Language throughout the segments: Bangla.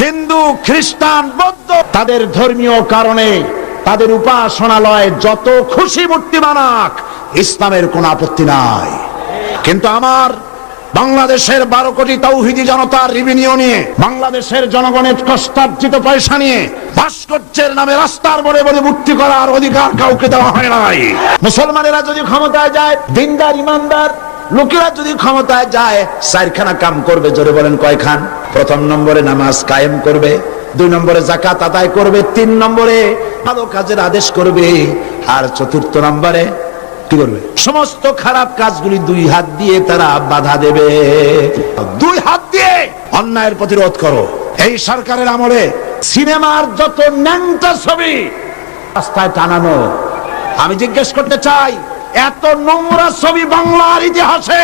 হিন্দু, খ্রিস্টান, বৌদ্ধ তাদের ধর্মীয় কারণে তাদের উপাসনালয়ে যত খুশি মূর্তি বানাক, ইসলামের কোনো আপত্তি নাই। কিন্তু আমার বাংলাদেশের 12 কোটি তাওহীদি জনতার রেভিনিউ নিয়ে, বাংলাদেশের জনগণের কষ্টার্জিত পয়সা নিয়ে ভাস্কর্যের নামে রাস্তার বড়ে বড়ে মূর্তি করার অধিকার কাউকে দেওয়া হয় নাই। মুসলমানেরা যদি ক্ষমতায় যায়, দিনদার ইমানদার লোকেরা যদি ক্ষমতায় যায়, 4খানা কাম করবে। জোরে বলেন কয়খান? প্রথম নম্বরে নামাজ কায়েম করবে, 2 নম্বরে যাকাত আদায় করবে, 3 নম্বরে ভালো কাজের আদেশ করবে, আর 4র্থ নম্বরে কি করবে? সমস্ত খারাপ কাজগুলি 2 হাত দিয়ে তারা বাধা দেবে। 2 হাত দিয়ে অন্যায়ের প্রতিরোধ করো। এই সরকারের আমলে সিনেমার যত ন্যাংটা ছবি রাস্তায় টানানো, আমি জিজ্ঞেস করতে চাই, এত নোংরা ছবি বাংলার ইতিহাসে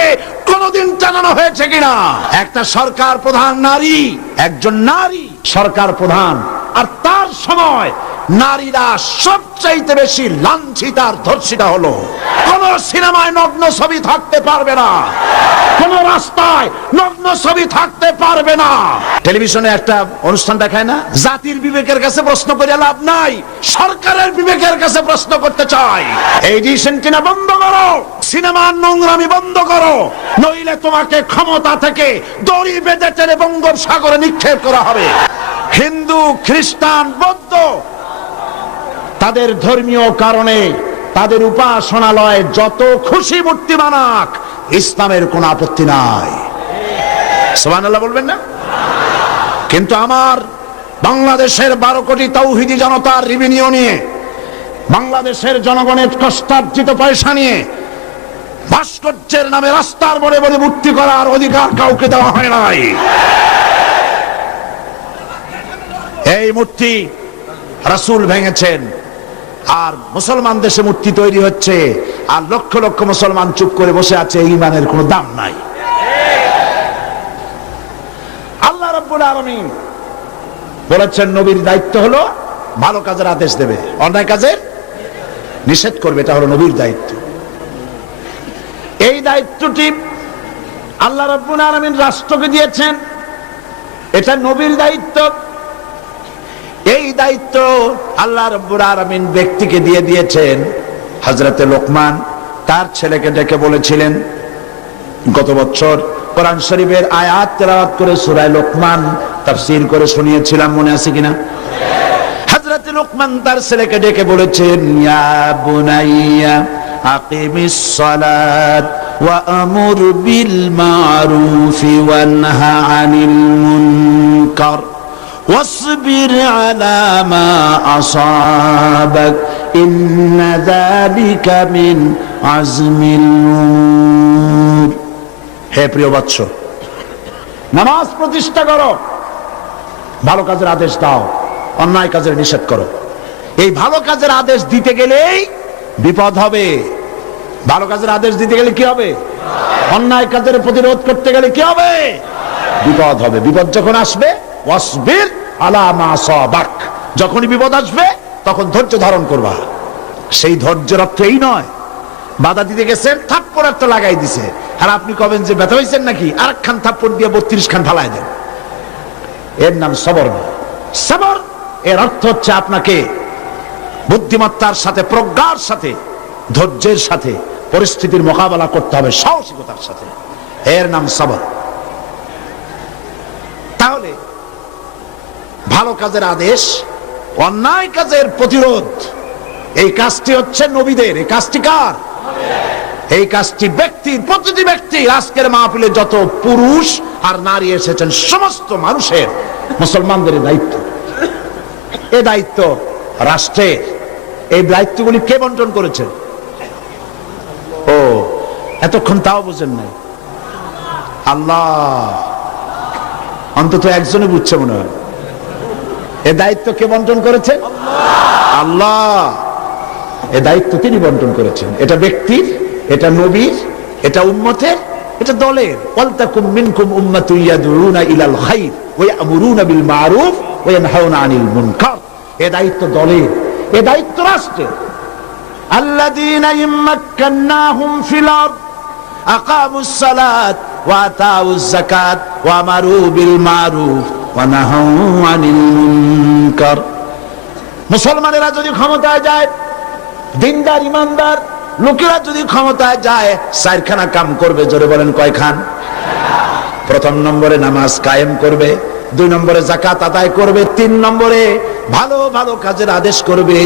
কোনদিন টানানো হয়েছে কিনা? একটা সরকার প্রধান নারী, একজন নারী সরকার প্রধান, আর তার সময় নারীরা সবচাইতে বেশি লাঞ্ছিত আর ধর্ষিতা হলো। কোন সিনেমায় নগ্ন ছবি থাকতে পারবে না, কোন রাস্তায় নগ্ন ছবি থাকতে পারবে না। টেলিভিশনে একটা অনুষ্ঠান দেখায় না, জাতির বিবেকের কাছে প্রশ্ন করে লাভ নাই, সরকারের বিবেকের কাছে প্রশ্ন করতে চাই। এই ডিসেন্টিনা বন্ধ করো, সিনেমার নোংরামি বন্ধ করো, নইলে তোমাকে ক্ষমতা থেকে দড়ি বেঁধে টেনে বঙ্গোপসাগরে নিক্ষেপ করা হবে। হিন্দু, খ্রিস্টান, বৌদ্ধ তাদের ধর্মীয় কারণে তাদের উপাসনালয়ে যত খুশি মূর্তি বানাক, ইসলামের কোনো আপত্তি নাই। সুবহানাল্লাহ বলবেন না? কিন্তু আমার বাংলাদেশের 12 কোটি তাওহীদি জনতার রেভিনিউ নিয়ে, বাংলাদেশের জনগণের কষ্টার্জিত পয়সা নিয়ে ভাস্কর্যের নামে রাস্তার বড়ে বড়ে মূর্তি করার অধিকার কাউকে দেওয়া হয় নাই। এই মূর্তি রাসূল ভেঙেছেন, আর মুসলমান দেশে মূর্তি তৈরি হচ্ছে, আর লক্ষ লক্ষ মুসলমান চুপ করে বসে আছে। এই ইমানের কোনো দাম নাই। আল্লাহ রাব্বুল আলামিন বলেছেন, নবীর দায়িত্ব হলো ভালো কাজের আদেশ দেবে, অন্যায় কাজের নিষেধ করবে। এটা হলো নবীর দায়িত্ব। এই দায়িত্বটি আল্লাহ রাব্বুল আলামিন রাষ্ট্রকে দিয়েছেন, এটা নবীর দায়িত্ব। এই দায়িত্ব আল্লাহ রাব্বুল আলামিন ব্যক্তিকে দিয়ে দিয়েছেন। হযরতে লোকমান তার ছেলেকে ডেকে বলেছিলেন, গত বছর কোরআন শরীফের আয়াত তেলাওয়াত করে সূরা লোকমান তাফসীর করে শুনিয়েছিলাম, মনে আছে কিনা? হযরতে লোকমান তার ছেলেকে ডেকে বলেছেন, ইয়া বুনাইয়া আকিমিস সালাত ওয়া আমুর বিল মারুফ ওয়া নাহা আনিল মুনকার واصبر على ما أصابك إن ذلك من عزم الأمور। হে প্রিয় বৎস, নামাজ প্রতিষ্ঠা করো, ভালো কাজের আদেশ দাও, অন্যায় কাজের নিষেধ করো। এই ভালো কাজের আদেশ দিতে গেলেই বিপদ হবে। ভালো কাজের আদেশ দিতে গেলে কি হবে? অন্যায় কাজের প্রতিরোধ করতে গেলে কি হবে? বিপদ হবে। বিপদ যখন আসবে, ওয়াসবির আলা মা সাবাক, যখনই বিপদ আসবে তখন ধৈর্য ধারণ করবা। সেই ধৈর্যের অর্থ এই নয় বাধা দিতে গেছেন, থাপ্পড় একটা লাগাই দিছে, আর আপনি কবেন যে ব্যথা হয়েছেন নাকি, আরেকখান থাপ্পড় দিয়ে 32 খান ফালাই দেন। এর নাম সবর না। সবর এর অর্থ হচ্ছে আপনাকে বুদ্ধিমত্তার সাথে, প্রজ্ঞার সাথে, ধৈর্যের সাথে পরিস্থিতির মোকাবেলা করতে হবে, সাহসিকতার সাথে। এর নাম সবর। তাহলে ভালো কাজের আদেশ, অন্যায় কাজের প্রতিরোধ, এই কাজটি হচ্ছে নবীদের। এই কাজটি কার? এই কাজটি ব্যক্তির, প্রতিটি ব্যক্তি, আজকের মাহফিলে যত পুরুষ আর নারী এসেছেন সমস্ত মানুষের, মুসলমানদের দায়িত্ব। এই দায়িত্ব রাষ্ট্রের। এই দায়িত্বগুলি কে বন্টন করেছেন? ও, এতক্ষণ তাও বুঝেন নাই? আল্লাহ। অন্তত একজনে বুঝছে মনে হয়। এ দায়িত্ব কে বন্টন করেছেন? আল্লাহ। এ দায়িত্ব তিনি বন্টন করেছেন। এটা ব্যক্তির, এটা নবীর, এটা উম্মতের, এটা দলের। ওয়ালতাকুম মিনকুম উম্মাতুন ইয়াদউনা ইলাল খায়র ওয়া ইয়ামুরুনা বিল মারুফ ওয়া ইয়ানহাউনা আনিল মুনকার। এ দায়িত্ব দলের, এ দায়িত্ব রাষ্ট্রের। আল্লাযীনা ইম্মাক্কান্নাহুম ফিল আরদ আকামুস সালাত ওয়া আতাউজ যাকাত ওয়া আমারু বিল মারুফ ওয়া নাহাউ আনিল মুনকার। মুসলমানেরা যদি ক্ষমতায় যায়, দিনদার ইমানদার লোকেরা যদি ক্ষমতায় যায়, চারখানা কাম করবে। জোরে বলেন কয়খান? প্রথম নম্বরে নামাজ কায়েম করবে, 2 নম্বরে যাকাত আদায় করবে, 3 নম্বরে ভালো ভালো কাজের আদেশ করবে,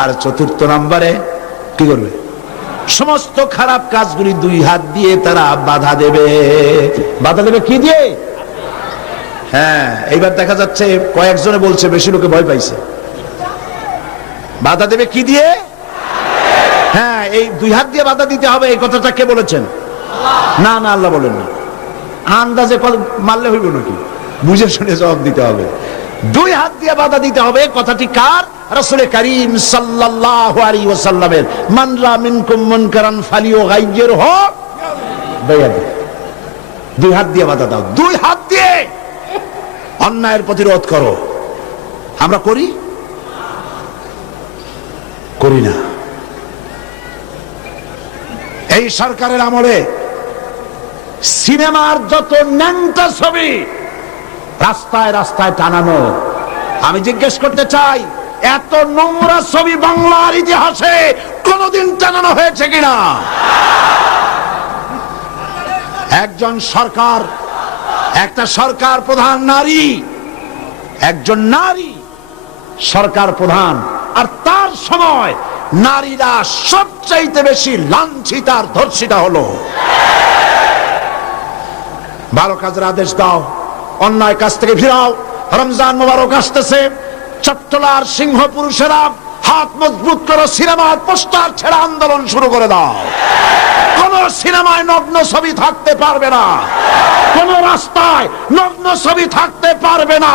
আর 4র্থ নম্বরে কি করবে? সমস্ত খারাপ কাজগুলি 2 হাত দিয়ে তারা বাধা দেবে। বাধা দেবে কি দিয়ে? হ্যাঁ, এইবার দেখা যাচ্ছে কয়েকজনে বলছে, বেশি লোকে ভয় পাইছে। বাধা দেবে কি দিয়ে? হ্যাঁ, এই 2 হাত দিয়ে বাধা দিতে হবে। এই কথাটা কে বলেছেন? না না, আল্লাহ বলেন না। আন্দাজে মারলে হইব নাকি? বুঝে শুনে জবাব দিতে হবে। 2 হাত দিয়ে বাধা দিতে হবে। কথাটি কার? রাসূল করিম সাল্লাল্লাহু আলাইহি ওয়াসাল্লামের। মান রা মিনকুম মুনকারান ফালিয়ুগাইয়িরহু বিয়াদি। 2 হাত দিয়ে বাধা দাও, 2 হাত দিয়ে অন্যায়ের প্রতিরোধ করো। আমরা করি না। এই সরকারের আমলে সিনেমার যত ন্যাংটা ছবি রাস্তায় রাস্তায় টানানো, আমি জিজ্ঞেস করতে চাই, এত নোংরা ছবি বাংলার ইতিহাসে কোনদিন টানানো হয়েছে কিনা? একজন সরকার, একটা সরকার প্রধান নারী, একজন নারী সরকার প্রধান, আর তার সময় নারীরা সবচাইতে বেশি লাঞ্ছিত আর ধর্ষিতা হলো। ভালো কাজের আদেশ দাও, অন্যায় কাজ থেকে ফিরাও। রমজান মোবারক আসতেছে, চট্টলার সিংহ পুরুষেরা হাত মজবুত করো, সিনেমার পোস্টার ছেড়ে আন্দোলন শুরু করে দাও। কোন সিনেমায় নগ্ন ছবি থাকতে পারবে না, কোন রাস্তায় নগ্ন ছবি থাকতে পারবে না।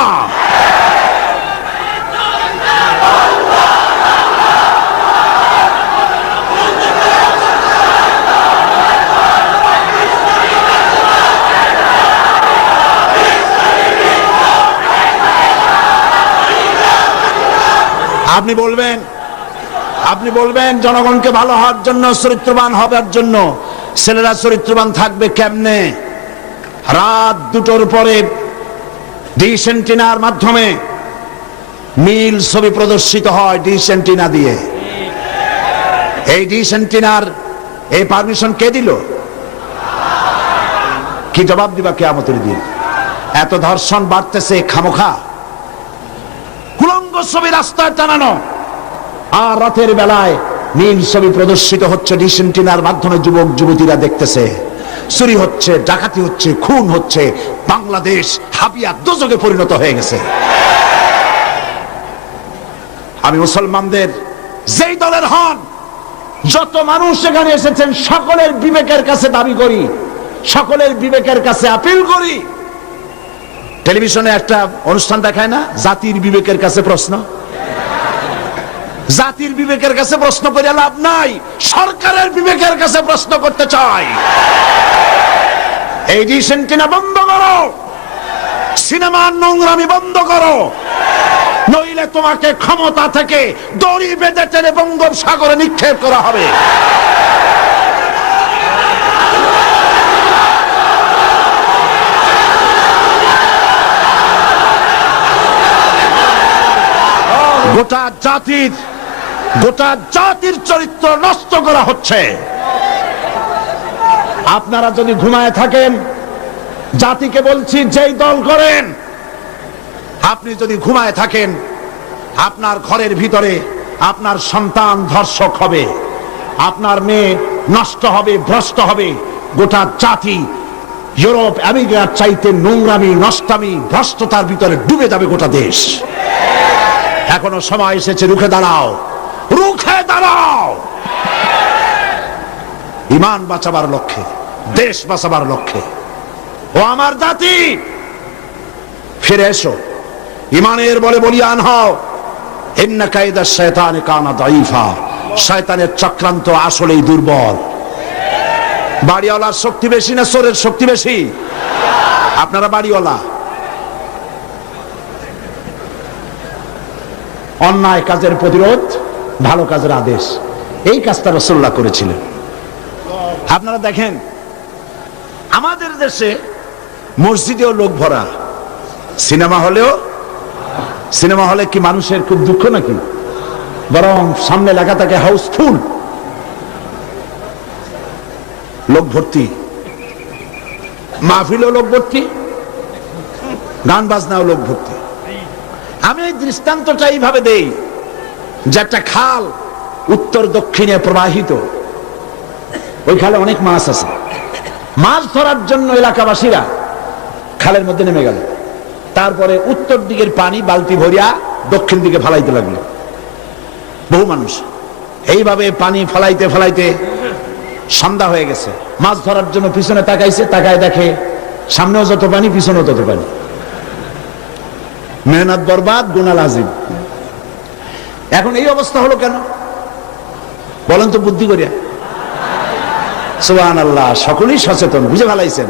আপনি বলবেন জনগণকে ভালো হওয়ার জন্য, চরিত্রবান হবার জন্য ছেলেরা চরিত্রবান থাকবে কেমনে? রাত 2টোর পরে ডিশ এন্টিনার মাধ্যমে নীল ছবি প্রদর্শিত হয় ডিশ এন্টিনা দিয়ে। এই ডিশ এন্টিনার এই পারমিশন কে দিল? কি জবাব দিবা কিয়ামতের দিন? এত ধর্ষণ বাড়তেছে খামোখা, কুলঙ্গ ছবি রাস্তায় টানানো, আর রাতের বেলায় নীল ছবি প্রদর্শিত হচ্ছে ডিশ এন্টিনার মাধ্যমে। যুবক যুবতীরা দেখতেছে, চুরি হচ্ছে, ডাকাতি হচ্ছে, খুন হচ্ছে। বাংলাদেশ হাবিয়া দোজখে পরিণত হয়ে গেছে। আমি মুসলমানদের যেই দলের হন, যত মানুষ এখানে এসেছেন, সকলের বিবেকের কাছে দাবি করি, সকলের বিবেকের কাছে আপিল করি। টেলিভিশনে একটা অনুষ্ঠান দেখায় না, জাতির বিবেকের কাছে প্রশ্ন? জাতির বিবেকের কাছে প্রশ্ন করে লাভ নাই, সরকারের বিবেকের কাছে প্রশ্ন করতে চাই। এই ডিশ এন্টিনা বন্ধ করো, সিনেমার নোংরামি বন্ধ করো, নইলে তোমাকে ক্ষমতা থেকে দড়ি বেঁধে টেনে বঙ্গোপসাগরে নিক্ষেপ করা হবে। গোটা জাতির চরিত্র নষ্ট করা হচ্ছে। আপনারা যদি ঘুমায় থাকেন, জাতিকে বলছি, যেই দল করেন, আপনি যদি ঘুমায় থাকেন, আপনার ঘরের ভিতরে আপনার সন্তান ধর্ষক হবে, আপনার মেয়ে নষ্ট হবে, ভ্রষ্ট হবে। গোটা জাতি ইউরোপ আমেরিকার চাইতে নোংরামি, নষ্টামি, ভ্রষ্টতার ভিতরে ডুবে যাবে গোটা দেশ। এখনো সময় এসেছে, রুখে দাঁড়াও, রুখে দাঁড়াও। ঈমান বাঁচাবার লক্ষ্যে, দেশ বাঁচাবার লক্ষ্যে। ও আমার জাতি, ফিরে এসো, ঈমানের বলে বলিয়ান হও। ইন্না কায়দা শায়তানি কানা দাঈফা। শয়তানের চক্রান্ত আসলেই দুর্বল। বাড়িওয়ালার শক্তি বেশি না চোরের শক্তি বেশি? আপনারা বাড়িওয়ালা। অন্যায় কাজের প্রতিরোধ, ভালো কাজের আদেশ, এই কাজটা রাসূলুল্লাহ করেছিলেন। আপনারা দেখেন, আমাদের দেশে মসজিদেও লোক ভরা, সিনেমা হলে কি মানুষের খুব দুঃখ নাকি? বরং সামনে লেখা থাকে হাউসফুল, লোক ভর্তি, মাহফিলও লোক ভর্তি, গান বাজনাও লোক ভর্তি। আমি এই দৃষ্টান্তটা এইভাবে দেই যে একটা খাল উত্তর দক্ষিণে প্রবাহিত, ওই খালে অনেক মাছ আছে। মাছ ধরার জন্য এলাকাবাসীরা খালের মধ্যে নেমে গেল। তারপরে উত্তর দিকের পানি বালতি ভরিয়া দক্ষিণ দিকে ফালাইতে লাগলো বহু মানুষ। এইভাবে পানি ফালাইতে ফালাইতে সন্ধ্যা হয়ে গেছে। মাছ ধরার জন্য পিছনে তাকাইছে, তাকায় দেখে সামনেও যত পানি, পিছনেও তত পানি। মেহনত বরবাদ, গুনাহ লাজিম। এখন এই অবস্থা হলো কেন বলেন তো বুদ্ধি করিয়া? সুবহানাল্লাহ, সকলেই সচেতন, বুঝে ফেলাইছেন।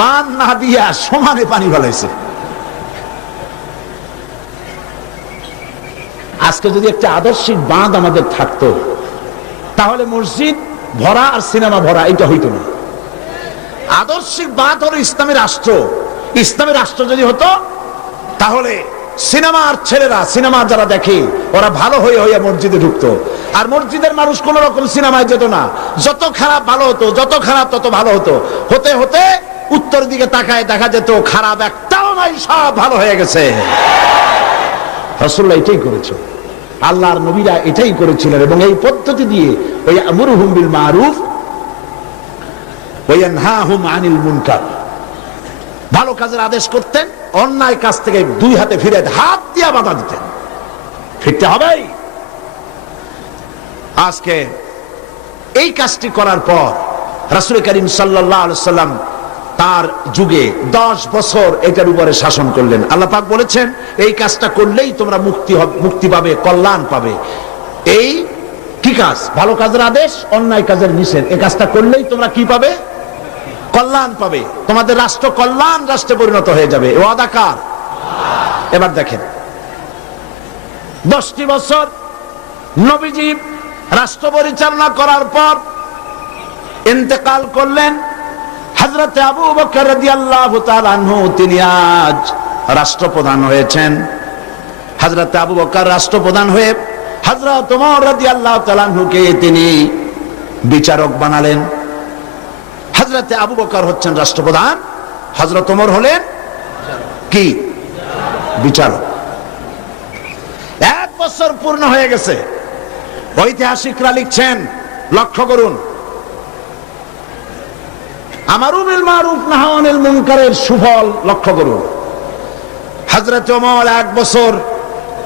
বাঁধ না দিয়া সমানে পানি ফেলাইছে। আজকে যদি একটা আদর্শিক বাঁধ আমাদের থাকতো, তাহলে মসজিদ ভরা আর সিনেমা ভরা এটা হইতো না। আদর্শিক বাঁধ হলো ইসলামী রাষ্ট্র। ইসলামী রাষ্ট্র যদি হতো, তাহলে সিনেমার ছেলেরা, সিনেমা যারা দেখে, ওরা ভালো হয়ে হইয়া মসজিদে ঢুকতো। আর মসজিদের মানুষ কোন রকম সিনেমায় যেত না। যত খারাপ ভালো হতো, যত খারাপ তত ভালো হতো। হতে হতে উত্তর দিকে তাকায় দেখা যেত খারাপ একটাও নাই, সব ভালো হয়ে গেছে। রাসূলুল্লাহ এটাই করেছে, আল্লাহর নবীরা এটাই করেছিলেন। এবং এই পদ্ধতি দিয়ে ওই আমরুহুম বিল মারুফ ওয়া ইয়ানহাহুম আনিল মুনকার, ভালো কাজের আদেশ করতেন, অন্যায় কাজ থেকে দুই হাতে ফিরে হাত দিয়া বাধা দিতেন। ফিরতে হবেই। আজকে এই কাজটি করার পর রাসূল করিম সাল্লাল্লাহু আলাইহি সাল্লাম তার যুগে 10 বছর এটার উপরে শাসন করলেন। আল্লাহ পাক বলেছেন, এই কাজটা করলেই তোমরা মুক্তি পাবে, কল্যাণ পাবে। এই কি কাজ? ভালো কাজের আদেশ, অন্যায় কাজের নিষেধ। এই কাজটা করলেই তোমরা কি পাবে? কল্যাণ পাবে। তোমাদের রাষ্ট্র কল্যাণ রাষ্ট্রে পরিণত হয়ে যাবে। এ ওয়াদা কার? এবার দেখেন, 10টি বছর নবীজি রাষ্ট্র পরিচালনা করার পর ইন্তেকাল করলেন। হযরত আবু বকর রাদিয়াল্লাহু তাআলা আনহু তিনি আজ রাষ্ট্রপ্রধান হয়েছেন। হযরত আবু বকর রাষ্ট্রপ্রধান হয়ে হযরত ওমর রাদিয়াল্লাহু তাআলা আনহুকে তিনি বিচারক বানালেন। হযরত আবু বকর হচ্ছেন রাষ্ট্রপ্রধান, হযরত ওমর হলেন কি? বিচারক। 1 বছর পূর্ণ হয়ে গেছে। ঐতিহাসিকরা লিখছেন, লক্ষ্য করুন, আমারু বিল মারুফ নাহি আনিল মুনকারের সুফল লক্ষ্য করুন। হযরত ওমর 1 বছর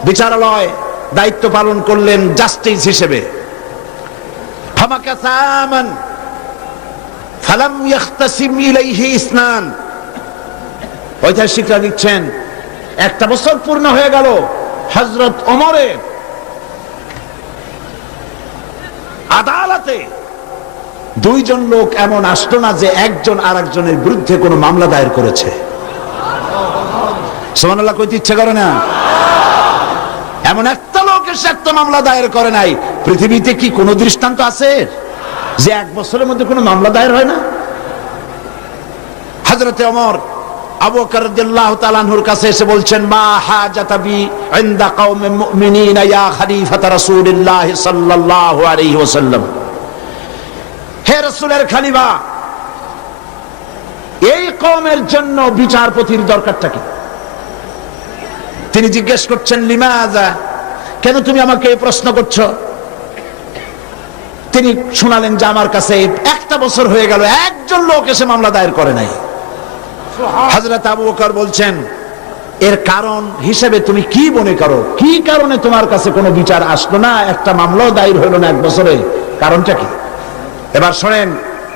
বিচারালয় দায়িত্ব পালন করলেন জাস্টিস হিসেবে। ফামাকাসামান ফালাম ইয়াখতাসিম ইলাইহি ইসনান। ঐতিহাসিকরা লিখছেন, 1 বছর পূর্ণ হয়ে গেল, হযরত ওমরের আদালতে 2 জন লোক এমন আসলো না যে একজন আরেকজনের বিরুদ্ধে কোনো মামলা দায়ের করেছে। সুবহানাল্লাহ কইতে ইচ্ছে করে না? এমন একটা লোক এসে একটা মামলা দায়ের করে নাই। পৃথিবীতে কি কোনো দৃষ্টান্ত আছে যে 1 বছরের মধ্যে কোনো মামলা দায়ের হয় না? হযরত ওমর আবু বকর রাদিয়াল্লাহু তাআলা আনহুর কাছে এসে বলছেন, মা হাজাতা বি ইনদা কওমিল মুমিনিনা ইয়া খলিফাত রাসূলিল্লাহ সাল্লাল্লাহু আলাইহি ওয়াসাল্লাম। হে রাসূলের খলিফা, এই কওমের জন্য বিচারপতির দরকারটা কি? তিনি জিজ্ঞেস করছেন, লিমাযা, কেন তুমি আমাকে এই প্রশ্ন করছো? তিনি শোনালেন যে আমার কাছে 1 বছর হয়ে গেল, একজন লোক এসে মামলা দায়ের করে নাই। হযরত আবু বকর বলছেন, এর কারণ হিসেবে তুমি কি মনে করো? কি কারণে তোমার কাছে কোনো বিচার আসলো না, একটা মামলাও দায়ের হলো না 1 বছরে? কারণটা কি? এবার শোনেন,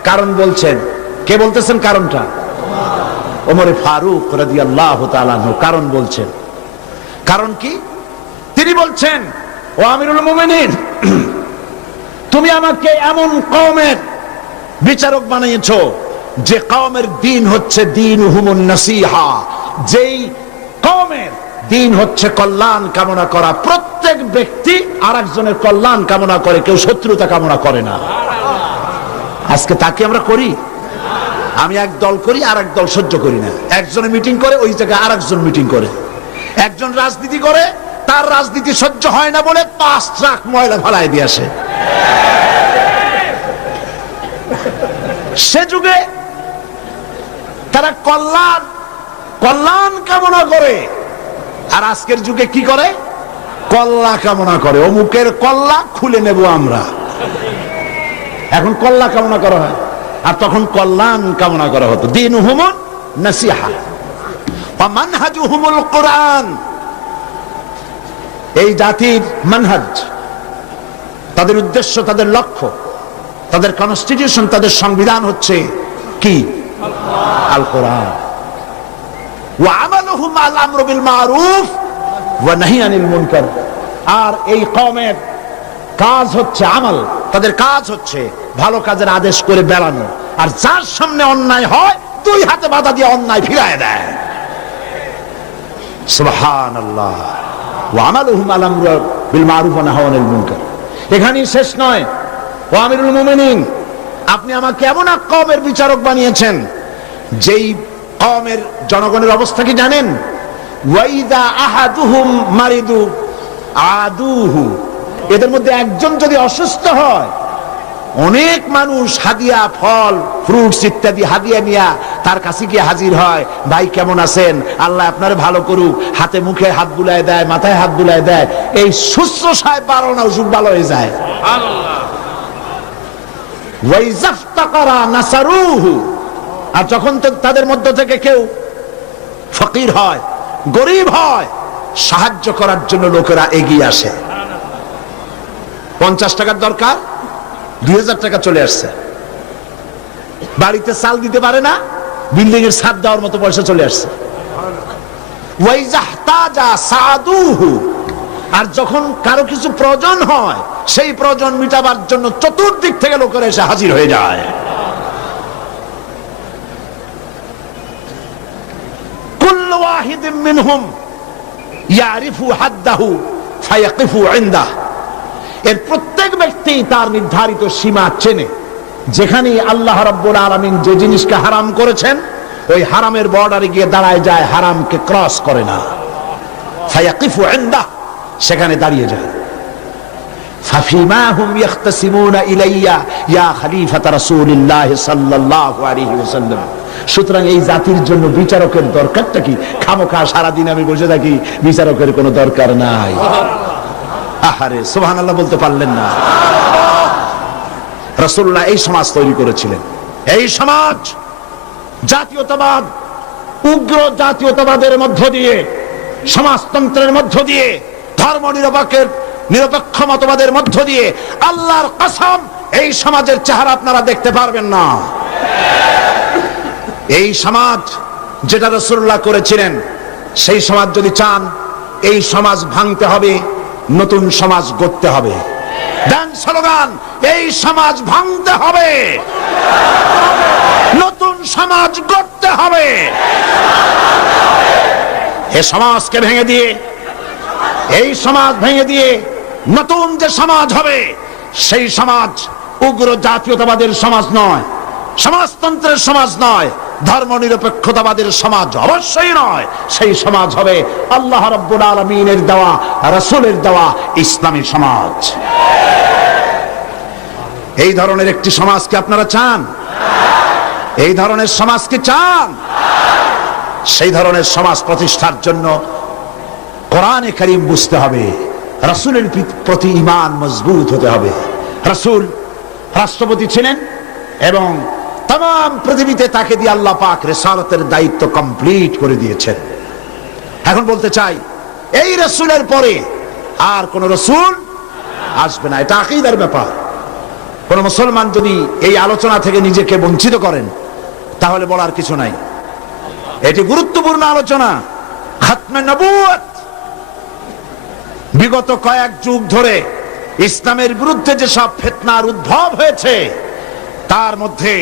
কারণ বলছেন। কে বলতেছেন কারণটা? ওমর ফারুক রাদিয়াল্লাহু তাআলা আনহু কারণ বলছেন। কারণ কি? তিনি বলছেন, ও আমিরুল মুমিনিন, তুমি আমাকে এমন কওমের বিচারক বানিয়েছো যে কওমের দ্বীন হচ্ছে দীনুহুমুন নাসিহা, যেই কওমের দ্বীন হচ্ছে কল্যাণ কামনা করা। প্রত্যেক ব্যক্তি আরেকজনের কল্যাণ কামনা করে, কেউ শত্রুতা কামনা করে না। আজকে তাকে আমরা করি? আমি এক দল করি আর এক দল সহ্য করি না। একজনে মিটিং করে ওই জায়গায় আর একজন মিটিং করে, একজন রাজনীতি করে তার রাজনীতি সহ্য হয় না বলে 5 ট্রাক ময়লা ফালাই দিয়ে আসে। সে যুগে তারা কল্যাণ কামনা করে, আর আজকের যুগে কি করে? কল্লা কামনা করে, অমুকের কল্লা খুলে নেব আমরা। এখন কল্লা কামনা করা হয়, আর তখন কল্যাণ কামনা করা হতো। দীনুহুমুন নাসিহা ওয়া মানহাজুহুমুল কুরআন। এই জাতির মানহাজ, তাদের উদ্দেশ্য, তাদের লক্ষ্য, তাদের কনস্টিটিউশন, তাদের সংবিধান হচ্ছে কি? আল কোরআন। ওয়া আমালুহুম আল আমরু বিল মারুফ ওয়া নাহি আনিল মুনকার। আর এই কওমের কাজ হচ্ছে আমল, তাদের কাজ হচ্ছে ভালো কাজের আদেশ করে বেড়ানো, আর যার সামনে অন্যায় হয় 2 হাতে বাধা দিয়ে অন্যায় ফিরায় দেয়। সুবহানাল্লাহ। ওয়া আমালুহুম আল আমরু বিল মারুফ ওয়া নাহি আনিল মুনকার। এখানেই শেষ নয়। ও আমিরুল মুমিনিন, আপনি আমাকে এমন এক কওমের বিচারক বানিয়েছেন যেই কওমের জনগণের অবস্থা কি জানেন? ওয়াইদা আহাদুহুম মারিদু আদুহু। এদের মধ্যে একজন যদি অসুস্থ হয়, অনেক মানুষ হাদিয়া, ফল, ফ্রুটস ইত্যাদি হাদিয়া নিয়ে তার কাছে গিয়ে হাজির হয়। ভাই কেমন আছেন? আল্লাহ আপনার ভালো করুক। হাতে মুখে হাত বুলায় দেয়, মাথায় হাত বুলায় দেয়। এই শুশ্রূষায় বারণ অসুখ ভালো হয়ে যায়। ওয়াইজাফতাকারা নাসারুহু। আর যখন তাদের মধ্য থেকে কেউ ফকির হয়, গরিব হয়, সাহায্য করার জন্য লোকেরা এগিয়ে আসে। 50 টাকার দরকার, 2000 টাকা চলে আসছে। বাড়িতে চাল দিতে পারে না, বিল্ডিং এর ছাদ দেওয়ার মতো পয়সা চলে আসছে। ওয়াইজাহতাজা সাদুহু। আর যখন কারো কিছু প্রয়োজন হয়, সেই প্রয়োজন মিটাবার জন্য চতুর্দিক থেকে লোকেরা এসে হাজির হয়ে যায়। কুল্লু ওয়াহিদিন মিনহুম ইয়ারিফু হাদ্দাহু ফায়াকিফু ইনদাহু। এর প্রত্যেক ব্যক্তি তার নির্ধারিত সীমা চেনে। যেখানে আল্লাহ রাব্বুল আলামিন যে জিনিসকে হারাম করেছেন, ওই হারামের বর্ডারে গিয়ে দাঁড়ায় যায়, হারামকে ক্রস করে না। ফায়াকিফু ইনদাহু, সেখানে দাঁড়িয়ে যায়। ফাফিমা হুম ইয়াখতাসিমুনা ইলাইয়া ইয়া খলিফাত রাসূলিল্লাহ সাল্লাল্লাহু আলাইহি ওয়াসাল্লাম। সুতরাং এই জাতির জন্য বিচারকের দরকারটা কি? খামোখা সারাদিন আমি বসে থাকি, বিচারকের কোনো দরকার নাই। আহারে সুবহানাল্লাহ বলতে পারলেন না? রাসূলুল্লাহ এই সমাজ তৈরি করেছিলেন। এই সমাজ জাতীয়তাবাদ, উগ্র জাতীয়তাবাদের মধ্য দিয়ে, সমাজতন্ত্রের মধ্য দিয়ে, ধর্ম নিরপেক্ষ মতবাদের মধ্য দিয়ে, আল্লাহর কসম এই সমাজের চেহারা আপনারা দেখতে পারবেন না। এই সমাজ যেটা রাসূলুল্লাহ করেছিলেন, সেই সমাজ যদি চান, এই সমাজ ভাঙতে হবে, নতুন সমাজ গড়তে হবে। দেন স্লোগান, এই সমাজ ভাঙতে হবে, নতুন সমাজ গড়তে হবে। এই সমাজকে ভেঙে দিয়ে, এই সমাজ ভেঙে দিয়ে নতুন যে সমাজ হবে, সেই সমাজ উগ্র জাতীয়তাবাদের সমাজ নয়, সমাজতন্ত্রের সমাজ নয়, ধর্ম নিরপেক্ষতাবাদের সমাজ অবশ্যই নয়। সেই সমাজ হবে আল্লাহ রাব্বুল আলামিনের দেওয়া, রাসূলের দেওয়া ইসলামী সমাজ। এই ধরনের একটি সমাজকে আপনারা চান? এই ধরনের সমাজকে চান? সেই ধরনের সমাজ প্রতিষ্ঠার জন্য কোরআনে কারীম বুঝতে হবে, রাসূলের প্রতি ঈমান মজবুত হতে হবে। রাসূল রাষ্ট্রপতি ছিলেন এবং तमाम পৃথিবীতে তাকে দিয়ে আল্লাহ পাক রিসালাতের দায়িত্ব কমপ্লিট করে দিয়েছেন। এখন বলতে চাই, এই রাসূলের পরে আর কোন রাসূল আসবে না। এটা আকীদার ব্যাপার। কোন মুসলমান যদি এই আলোচনা থেকে নিজেকে বঞ্চিত করেন, তাহলে বলার কিছু নাই। এটি গুরুত্বপূর্ণ আলোচনা। খাতমে নবুয়ত। বিগত কয়েক যুগ ধরে ইসলামের বিরুদ্ধে যে সব ফিতনার উদ্ভব হয়েছে, তার মধ্যে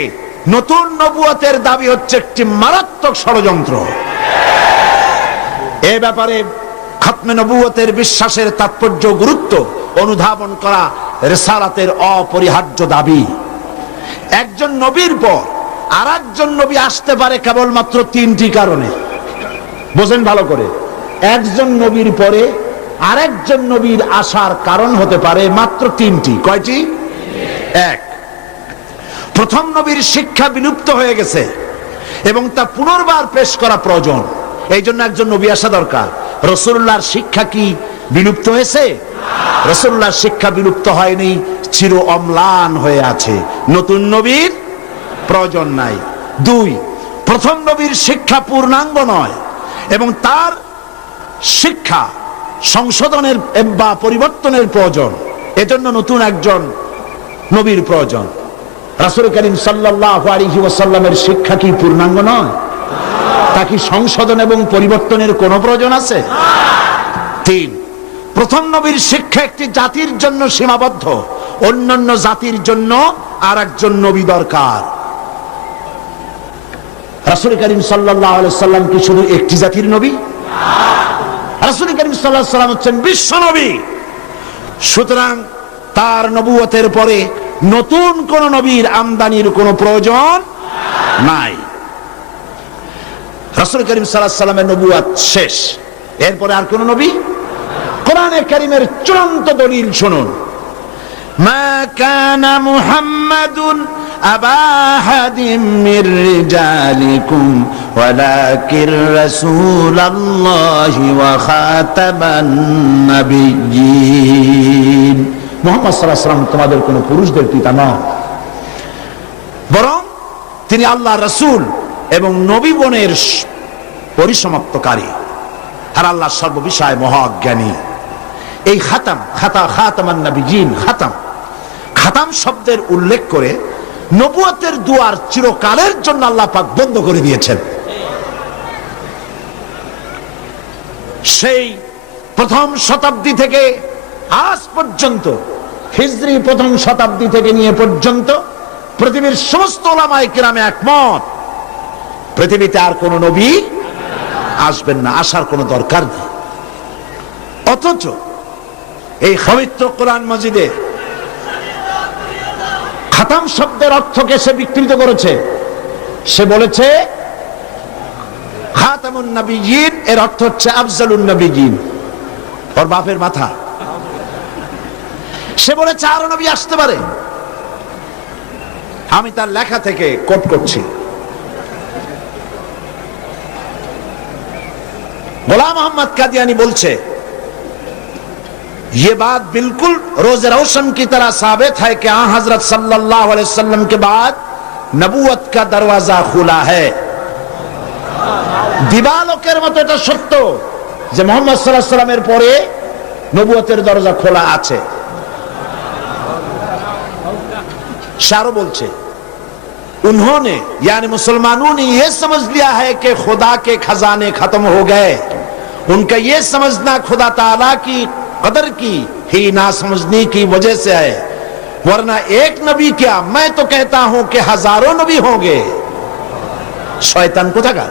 নতুন নবুয়তের দাবি হচ্ছে একটি মারাত্মক ষড়যন্ত্র। এ ব্যাপারে খাতমে নবুয়তের বিশ্বাসের তাৎপর্য, গুরুত্ব অনুধাবন করা রিসালাতের অপরিহার্য দাবি। একজন নবীর পর আর একজন নবী আসতে পারে কেবলমাত্র তিনটি কারণে। বোঝেন ভালো করে, একজন নবীর পরে আরেকজন নবীর আসার কারণ হতে পারে মাত্র তিনটি। কয়টি? এক, প্রথম নবীর শিক্ষা বিলুপ্ত হয়ে গেছে এবং তা পুনর্বার পেশ করা প্রয়োজন, এই জন্য একজন নবী আসা দরকার। রাসূলুল্লাহর শিক্ষা কি বিলুপ্ত হয়েছে? রাসূলুল্লাহর শিক্ষা বিলুপ্ত হয়নি, চির অম্লান হয়ে আছে, নতুন নবীর প্রয়োজন নাই। দুই, প্রথম নবীর শিক্ষা পূর্ণাঙ্গ নয় এবং তার শিক্ষা সংশোধনের বা পরিবর্তনের প্রয়োজন, এজন্য নতুন একজন নবীর প্রয়োজন। রাসূল করিম সাল্লাল্লাহু আলাইহি ওয়াসাল্লামের শিক্ষা কি পূর্ণাঙ্গ নয়? তা কি সংশোধন এবং পরিবর্তনের কোনো প্রয়োজন আছে? তিন, প্রথম নবীর শিক্ষা একটি জাতির জন্য সীমাবদ্ধ, অন্যান্য জাতির জন্য আর একজন নবী দরকার। রাসূল করিম সাল্লাল্লাহু আলাইহি ওয়াসাল্লাম কি শুধু একটি জাতির নবী? রাসূল করিম সাল্লাল্লাহু আলাইহি ওয়াসাল্লাম হচ্ছেন বিশ্ব নবী। সুতরাং তার নবুয়তের পরে নতুন কোন নবীর আমদানির কোনো প্রয়োজন নাই। রাসূল করিম সাল্লাল্লাহু আলাইহি ওয়াসাল্লামের নবুয়ত শেষ, এরপরে আর কোন নবী? কোরআনে কারীমের চূড়ান্ত দলিল শুনুন, মা কানা মুহাম্মাদুন আবা আহাদিম মির রিজালিকুম ওয়ালাকিন রাসূলুল্লাহি ওয়া খাতামান নাবিয়্যিন। মুহাম্মদ সাল্লাল্লাহু আলাইহি ওয়াসাল্লাম তোমাদের কোন পুরুষদের পিতা নন, বরং তিনি আল্লাহর রাসূল এবং নবীগণের পরিসমাপ্তকারী, আর আল্লাহ সর্ববিষয়ে মহাজ্ঞানী। এই খাতামান নাবিয়্যিন, খাতাম শব্দের উল্লেখ করে নবুয়তের দুয়ার চিরকালের জন্য আল্লাহ পাক বন্ধ করে দিয়েছেন। সেই প্রথম শতাব্দী থেকে আজ পর্যন্ত, হিজরি প্রথম শতাব্দী থেকে নিয়ে পর্যন্ত পৃথিবীর সমস্ত উলামায়ে কিরামে একমত, পৃথিবীতে আর কোন নবী আসবেন না, আসার কোনো দরকার নেই। অথচ এই পবিত্র কোরআন মাজিদে খাতাম শব্দের অর্থকে সে বিকৃত করেছে। সে বলেছে খাতামুন নবিয়্যিন, এর অর্থ হচ্ছে আফজালুন নবিয়্যিন, ওর বাপের মাথা। সে বলেছে আরো নবী আসতে পারে। আমি তার লেখা থেকে কোট করছি, গোলাম मोहम्मद कादियानी बोलছে, ये बात बिल्कुल रोज रोशन की तरह साबित है कि आ हजरत सल्लल्लाहु अलैहि वसल्लम के बाद नबूवत का दरवाजा खुला है। দিবালোকের মতো এটা সত্য যে মুহাম্মদ সাল্লাল্লাহু আলাইহি ওয়াসাল্লামের পরে নবুয়তের দরজা খোলা আছে। शारो बोलছে, उन्होंने यानी मुसलमानों ने यह समझ लिया है कि खुदा के खजाने खत्म हो गए। उनका यह समझना खुदा ताला की कदर की ही ना समझने की वजह से है, वरना एक नबी क्या, मैं तो कहता हूं कि हजारों नबी होंगे। শয়তান কোথাকার।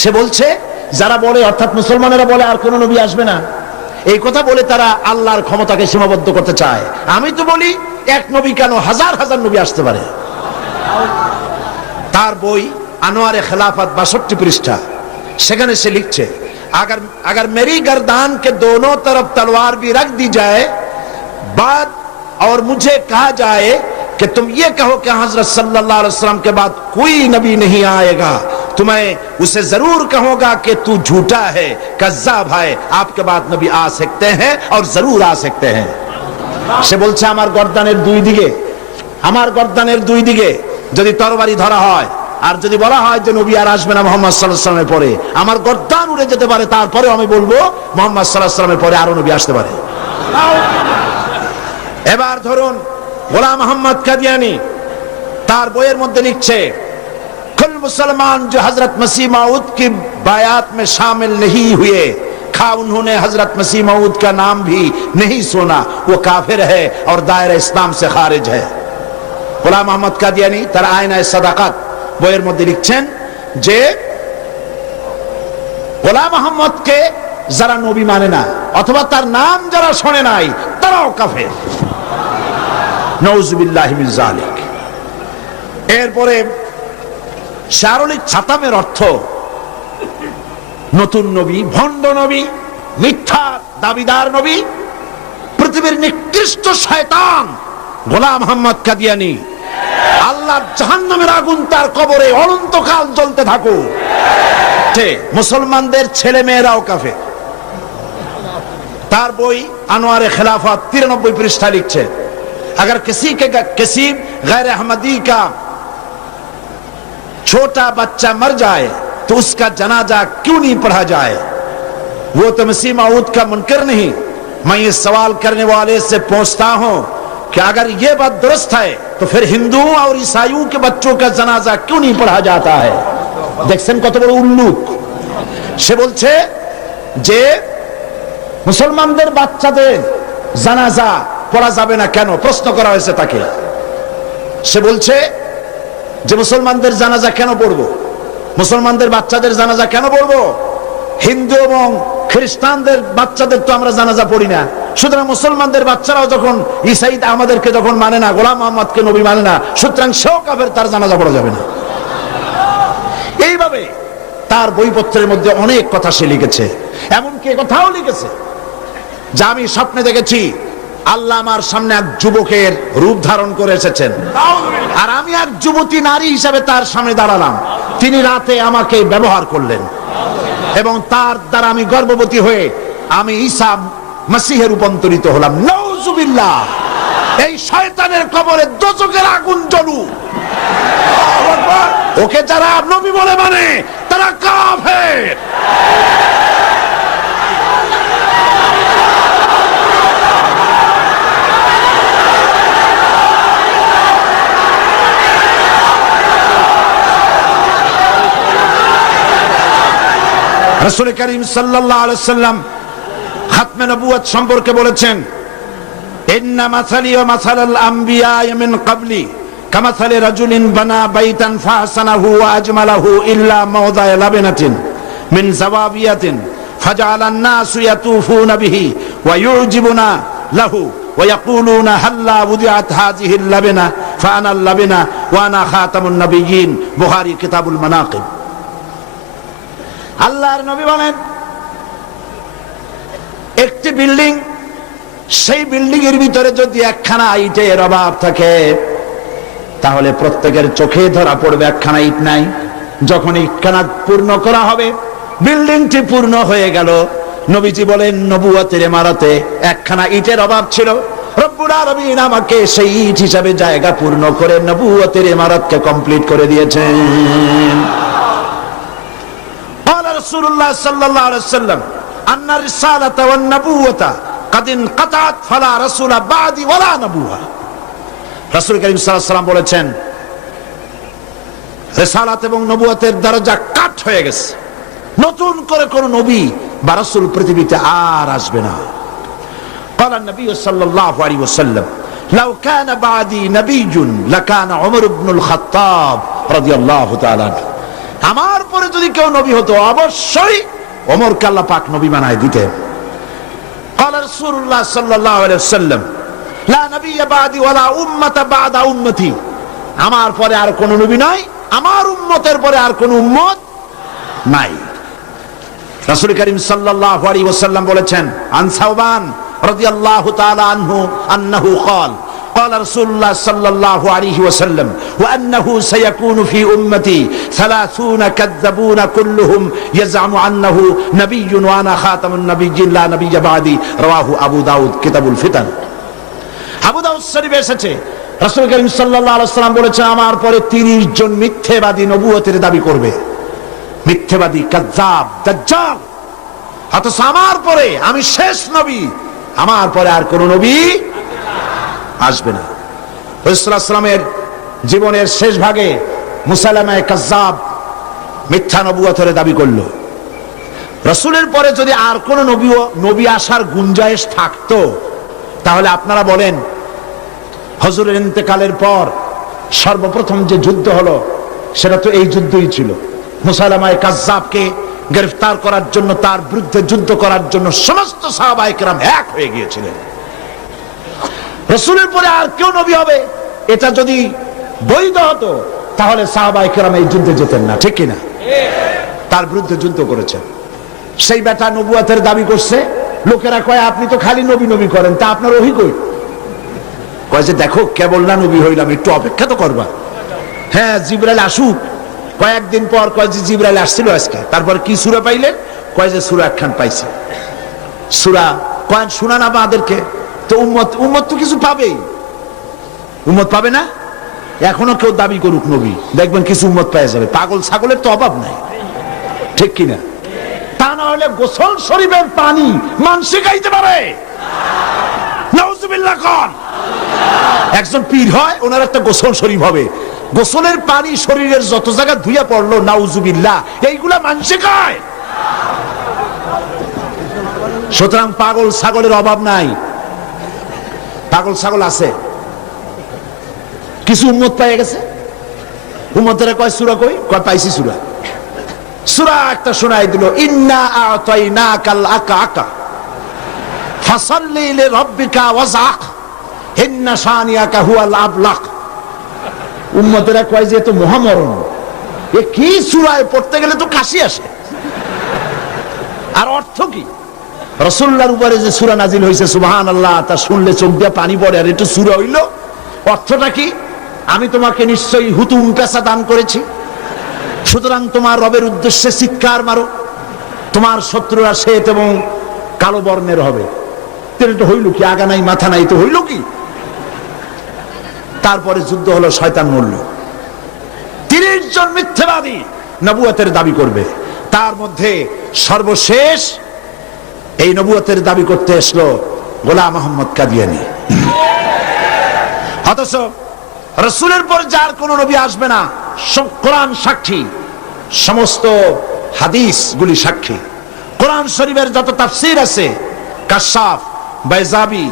সে বলছে যারা বলে, অর্থাৎ মুসলমানেরা বলে আর কোন নবী আসবে না, এই কথা বলে তারা আল্লাহর ক্ষমতাকে সীমাবদ্ধ করতে চায়। আমি তো বলি এক নবী কেন, হাজার হাজার নবী আসতে পারে। তার বই আনোয়ারে খেলাফত 62 পৃষ্ঠা, সেখানে সে লিখছে, अगर मेरी गर्दान के दोनों तरफ तलवार भी रख दी जाए बाद और मुझे कहा जाए कि तुम ये कहो कि हजरत सल्लल्लाहु अलैहि वसल्लम के बाद कोई नबी नहीं आएगा, तो मैं उसे जरूर कहूंगा कि तू झूठा है, कज़्ज़ाब है, आपके बाद नबी आ सकते हैं और जरूर आ सकते हैं। সে বলছে আমার গর্দানের দুই দিকে যদি তরবারি ধরা হয় আর যদি বলা হয় যে নবী আর আসবে না মুহাম্মদ সাল্লাল্লাহু আলাইহি ওয়াসাল্লামের পরে, আমার গর্দান উড়ে যেতে পারে, তারপরে আমি বলবো মুহাম্মদ সাল্লাল্লাহু আলাইহি ওয়াসাল্লামের পরে আরো নবী আসতে পারে। এবার ধরুন গোলাম মোহাম্মদ কাদিয়ানী তার বইয়ের মধ্যে লিখছে, कुल मुसलमान जो हजरत मसीह मऊद की बायात में शामिल नहीं हुए, खा उन्होंने हजरत मसीह मऊद का नाम भी नहीं सुना, वो काफिर है और दायरा इस्लाम से खारिज है। গোলাম মোহাম্মদ কাদিয়ানী তার আয়নায়ে সাদাকাত বইয়ের মধ্যে লিখছেন যে গোলাম মোহাম্মদকে যারা নবী মানে না অথবা তার নাম যারা শোনে নাই তারাও কাফের। নাউযুবিল্লাহি মিন যালিক। এরপরে শারলিক ছাতামের অর্থ নতুন নবী, ভণ্ড নবী, মিথ্যা দাবিদার নবী, পৃথিবীর নিকৃষ্ট শয়তান গোলাম মোহাম্মদ কাদিয়ানী। আল্লাহর জাহান্নামের আগুন তার কবরে অনন্তকাল জ্বলতে থাকুক। মুসলমানদের ছেলে মেয়েরাও কাফের। তার বই আনোয়ারে খিলাফত 93 पृष्ठा लिखছে, अगर किसी गैर अहमदी का छोटा बच्चा मर जाए तो उसका जनाजा क्यों नहीं पढ़ा जाए? वो तो मसीह मऊद का मुनकर नहीं। मैं ये सवाल करने वाले से पूछता हूं कि अगर ये बात दुरुस्त है तो फिर हिंदुओं और ईसाइयों के बच्चों का जनाजा क्यों नहीं पढ़ा जाता है? দেখছেন কত বড় উল্লুক। সে বলছে যে মুসলমানদের বাচ্চাদের জানাজা পড়া যাবে না কেন, প্রশ্ন করা হয়েছে তাকে। সে বলছে যে মুসলমানদের জানাজা কেন পড়বো, মুসলমানদের বাচ্চাদের জানাজা কেন পড়বো? হিন্দু এবং খ্রিস্টানদের বাচ্চাদের তো আমরা জানাজা পড়ি না, সুতরাং মুসলমানদের বাচ্চারাও যখন ঈসাই আমাদেরকে যখন মানে না, গোলাম মোহাম্মদকে নবী মানে না, সুতরাং সেও কাফের, তার জানাজা পড়া যাবে না। এইভাবে তার বইপত্রের মধ্যে অনেক কথা সে লিখেছে। এমনকি কথাও লিখেছে যে আমি স্বপ্নে দেখেছি আল্লাহ আমার সামনে এক যুবকের রূপ ধারণ করে এসেছেন, আর আমি এক যুবতী নারী হিসাবে তার সামনে দাঁড়ালাম। তিনি রাতে আমাকে ব্যবহার করলেন এবং তার দ্বারা আমি গর্ভবতী হয়ে আমি ঈসা মসিহে রূপান্তরিত হলাম। নাউজুবিল্লাহ। এই শয়তানের কবরে দোজখের আগুন জ্বলুক। ওকে যারা নবী বলে মানে তারা কাফের। রাসূল করিম সাল্লাল্লাহু আলাইহি ওয়াসাল্লাম খাতমে নবুয়ত সম্পর্কে বলেছেন, ইন্না মাসালি ওয়া মাসালাল আমবিয়া মিন ক্বাবলি কামাসালি রাজুলিন বানা বাইতান ফাহসানাহু ওয়া আজমালাহু ইল্লা মাওদা'a লাবনাতিন মিন যাওয়াবিয়াতিন ফাজআলা আন-নাসু ইয়াতুফুনা বিহি ওয়া ইউজিবুনা লাহু ওয়া ইয়াকুলুনা হাল্লা wudi'at হাযিহি আল-লাবনা ফাআনা আল-লাবনা ওয়া আনা খাতামুন নাবিয়্যিন। বুখারী কিতাবুল মানাকিব। আল্লাহর নবী বলেন, একটি বিল্ডিং, সেই বিল্ডিং এর ভিতরে যদি একখানা ইটের অভাব থাকে তাহলে প্রত্যেকের চোখে ধরা পড়বে একখানা ইট নাই। যখন ইটখানা পূর্ণ করা হবে, বিল্ডিংটি পূর্ণ হয়ে গেল। নবীজি বলেন নবুয়তের ইমারতে একখানা ইটের অভাব ছিল, রব্বুল আলামিন আমাকে সেই ইট হিসাবে জায়গা পূর্ণ করে নবুয়তের ইমারতকে কমপ্লিট করে দিয়েছেন। রাসূলুল্লাহ সাল্লাল্লাহু আলাইহি ওয়াসাল্লাম আন্না রিসালাতা ওয়ান নবুওয়াতা কাদ ইনকাতাত ফালা রাসূলা বাদি ওয়ালা নবুওয়া। রাসূল করিম সাল্লাল্লাহু আলাইহি ওয়াসাল্লাম বলেছেন রিসালাত এবং নবুয়তের দরজা কাট হয়ে গেছে, নতুন করে কোন নবী বা রাসূল পৃথিবীতে আর আসবে না। قال النبي صلى الله عليه وسلم لو كان بعدي نبي لكان عمر بن الخطاب رضي الله تعالى عنه। আমার পরে যদি কেউ নবী হতো অবশ্যই ওমরকে আল্লাহ পাক নবী বানায় দিতেন। قال رسول الله صلى الله عليه وسلم لا نبي بعدي ولا امه بعد امتي। আমার পরে আর কোন নবী নাই, আমার উম্মতের পরে আর কোন উম্মত নাই। রাসূল করিম সাল্লাল্লাহু আলাইহি ওয়াসাল্লাম বলেছেন আন সাওবান রাদিয়াল্লাহু তাআলা আনহু আন্নাহু قال قال رسول الله صلى الله عليه وسلم وأنه سيكون في أمتي 30 كذبون كلهم يزعم أنه نبي وأنا خاتم النبيين لا نبي بعدي। رواه أبو داود كتاب الفتن। আবু দাউদ শরীফে এসেছে রাসূল করিম সাল্লাল্লাহু আলাইহি ওয়াসাল্লাম বলেছেন আমার পরে 30 জন মিথ্যাবাদী নবুয়তের দাবি করবে, মিথ্যাবাদী, কাযযাব, দাজ্জাল। অথচ আমার পরে আমি শেষ নবী, আমার পরে আর কোন নবী আসবে না। রাসূলুল্লাহ সাল্লাল্লাহু আলাইহি ওয়াসাল্লামের জীবনের শেষ ভাগে মুসাইলামা কাযযাব মিথ্যা নবুয়তের দাবি করলো। রাসূলের পরে যদি আর কোন নবী আসার গুঞ্জাইশ থাকতো তাহলে আপনারা বলেন হুজুরের ইন্তেকালের পর সর্বপ্রথম যে যুদ্ধ হলো সেটা তো এই যুদ্ধই ছিল। মুসাইলামা কাযযাবকে গ্রেফতার করার জন্য, তার বিরুদ্ধে যুদ্ধ করার জন্য সমস্ত সাহাবায়ে কেরাম এক হয়ে গিয়েছিলেন। রাসূলের পরে আর কেউ নবী হবে এটা যদি বৈধ হতো তাহলে সাহাবায়ে কেরাম এই যুদ্ধে যেতেন না, ঠিক কিনা? তার বিরুদ্ধে যুদ্ধ করেছেন। সেই বেটা নবুয়তের দাবি করছে। লোকেরা কয় আপনি তো খালি নবী নবী করেন, তা আপনার ওহী কই? কয় যে দেখো কেবল না নবী হইলাম, একটু অপেক্ষা তো করবা। হ্যাঁ জিবরাইল আসুক। কয়েকদিন পর কয় যে জিবরাইল আসছিল আজকে। তারপর কি সূরা পাইলেন? কয় যে সূরা একখান পাইছে। সূরা কয় শুনান আমাদেরকে। তো উম্মত তো কিছু পাবেই। উম্মত পাবে না? এখনো কেউ দাবি করুক নবী, দেখবেন কিছু উম্মত পেয়ে যাবে। পাগল ছাগলের তো অভাব নাই, ঠিক কিনা? তা না হলে গোসল শরীফের পানি মানুষে খাইতে পারে? নাউজুবিল্লাহ কোন একজন পীর হয়, ওনার একটা গোসল শরীফ হবে। গোসলের পানি শরীরের যত জায়গা ধুইয়া পড়লো, নাউজুবিল্লাহ, এইগুলা মানুষে খায়। সুতরাং পাগল ছাগলের অভাব নাই। পাগল ছাগল আছে, কিছু উম্মত পেয়ে গেছে। উম্মতেরা কয় সূরা কই? কয় পাইছি সূরা। সূরা একটা শোনাই দিল, ইন্না আ'তাইনাকাল আকা ফাসাল্লি লিরাব্বিকা ওয়াজআক ইন্না শানিয়াকা হুয়াল আবলাক। উম্মতেরা কয় যে তো মহামরণ, এ কি সূরায় পড়তে গেলে তো কাশি আসে। আর অর্থ কি? রাসূলুল্লাহর উপরে যে সূরা নাজিল হইছে সুবহানাল্লাহ, তা শুনলে চোখ দিয়ে পানি পড়ে। আর এটা সূরা হইল, অর্থটা কি? আমি তোমাকে নিশ্চয়ই হুতুম পেশা দান করেছি, সুতরাং তোমার রবের উদ্দেশ্যে চিৎকার মারো, তোমার শত্রুরা শ্বেত এবং কালো বর্ণের হবে। এটা হইল কি? আগা নাই মাথা নাই, তো হইল কি? তারপরে যুদ্ধ হলো, শয়তান মরল। 30 জন মিথ্যাবাদী নবুয়তের দাবি করবে। তার মধ্যে সর্বশেষ এই নবুয়তের দাবি করতে আসলো গোলাম আহমদ কাদিয়ানী। অথচ রাসূলের পর যার কোন নবী আসবে না, কোরআন সাক্ষী, সমস্ত হাদিস গুলি সাক্ষী। কোরআন শরীফের যত তাফসীর আছে, কাশাফ, বাইজাবি,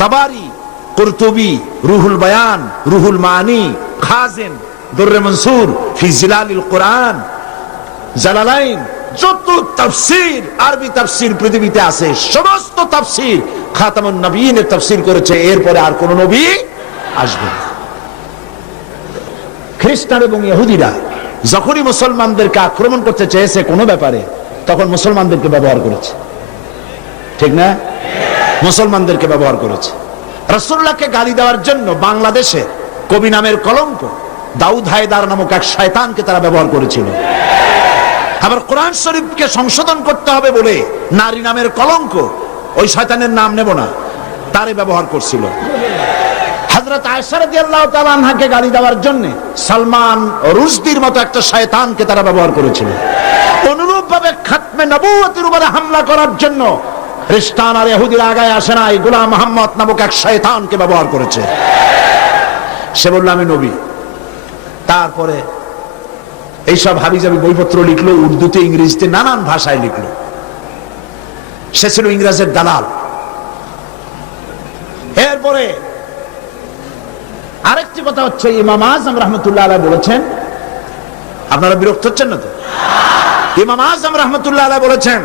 তাবারি, কুরতুবি, রুহুল বায়ান, রুহুল মানি, খাজিন, দুররে মনসুর ফি জিলালিল কোরআন, জালালাইন, যত তাফসীর, আরবি তাফসীর পৃথিবীতে আছে, সমস্ত তাফসীর খাতামুন নবীনের তাফসীর করেছে। এরপরে আর কোন নবী আসবে না। খ্রিস্টান এবং ইহুদিরা যখনই মুসলমানদেরকে আক্রমণ করতে চেয়েছে কোনো ব্যাপারে, তখন মুসলমানদেরকে ব্যবহার করেছে, ঠিক না? মুসলমানদেরকে ব্যবহার করেছে। রাসূলুল্লাহকে গালি দেওয়ার জন্য বাংলাদেশে কবি নামের কলঙ্ক দাউদ হায়দার নামক এক শয়তানকে তারা ব্যবহার করেছিল। আবার কোরআন শরীফকে সংশোধন করতে হবে বলে নারী নামের কলঙ্ক, ওই শয়তানের নাম নেব না, তারে ব্যবহার করছিল। হযরত আয়েশা রাদিয়াল্লাহু তাআলা আনহাকে গালি দেওয়ার জন্য সালমান রুশদির মতো একটা শয়তানকে তারা ব্যবহার করেছিল। অনুরূপভাবে খাতমে নবুয়তের উপরে হামলা করার জন্য খ্রিস্টান আর ইহুদিরা আগায় আসে নাই, গোলাম মুহাম্মদ নামক এক শয়তানকে ব্যবহার করেছে। সে বলল আমি নবী। তারপরে এইসব হাবিজাবি বইপত্র লিখলো, উর্দুতে, ইংরেজিতে, নানান ভাষায় লিখলো। সে ছিল ইংরেজের দালাল। এরপরে আরেকটি কথা হচ্ছে, ইমাম আযম রাহমাতুল্লাহ আলাইহি বলেছেন, আপনারা বিরক্ত হচ্ছেন না তো? ইমাম আযম রাহমাতুল্লাহ আলাইহি বলেছেন,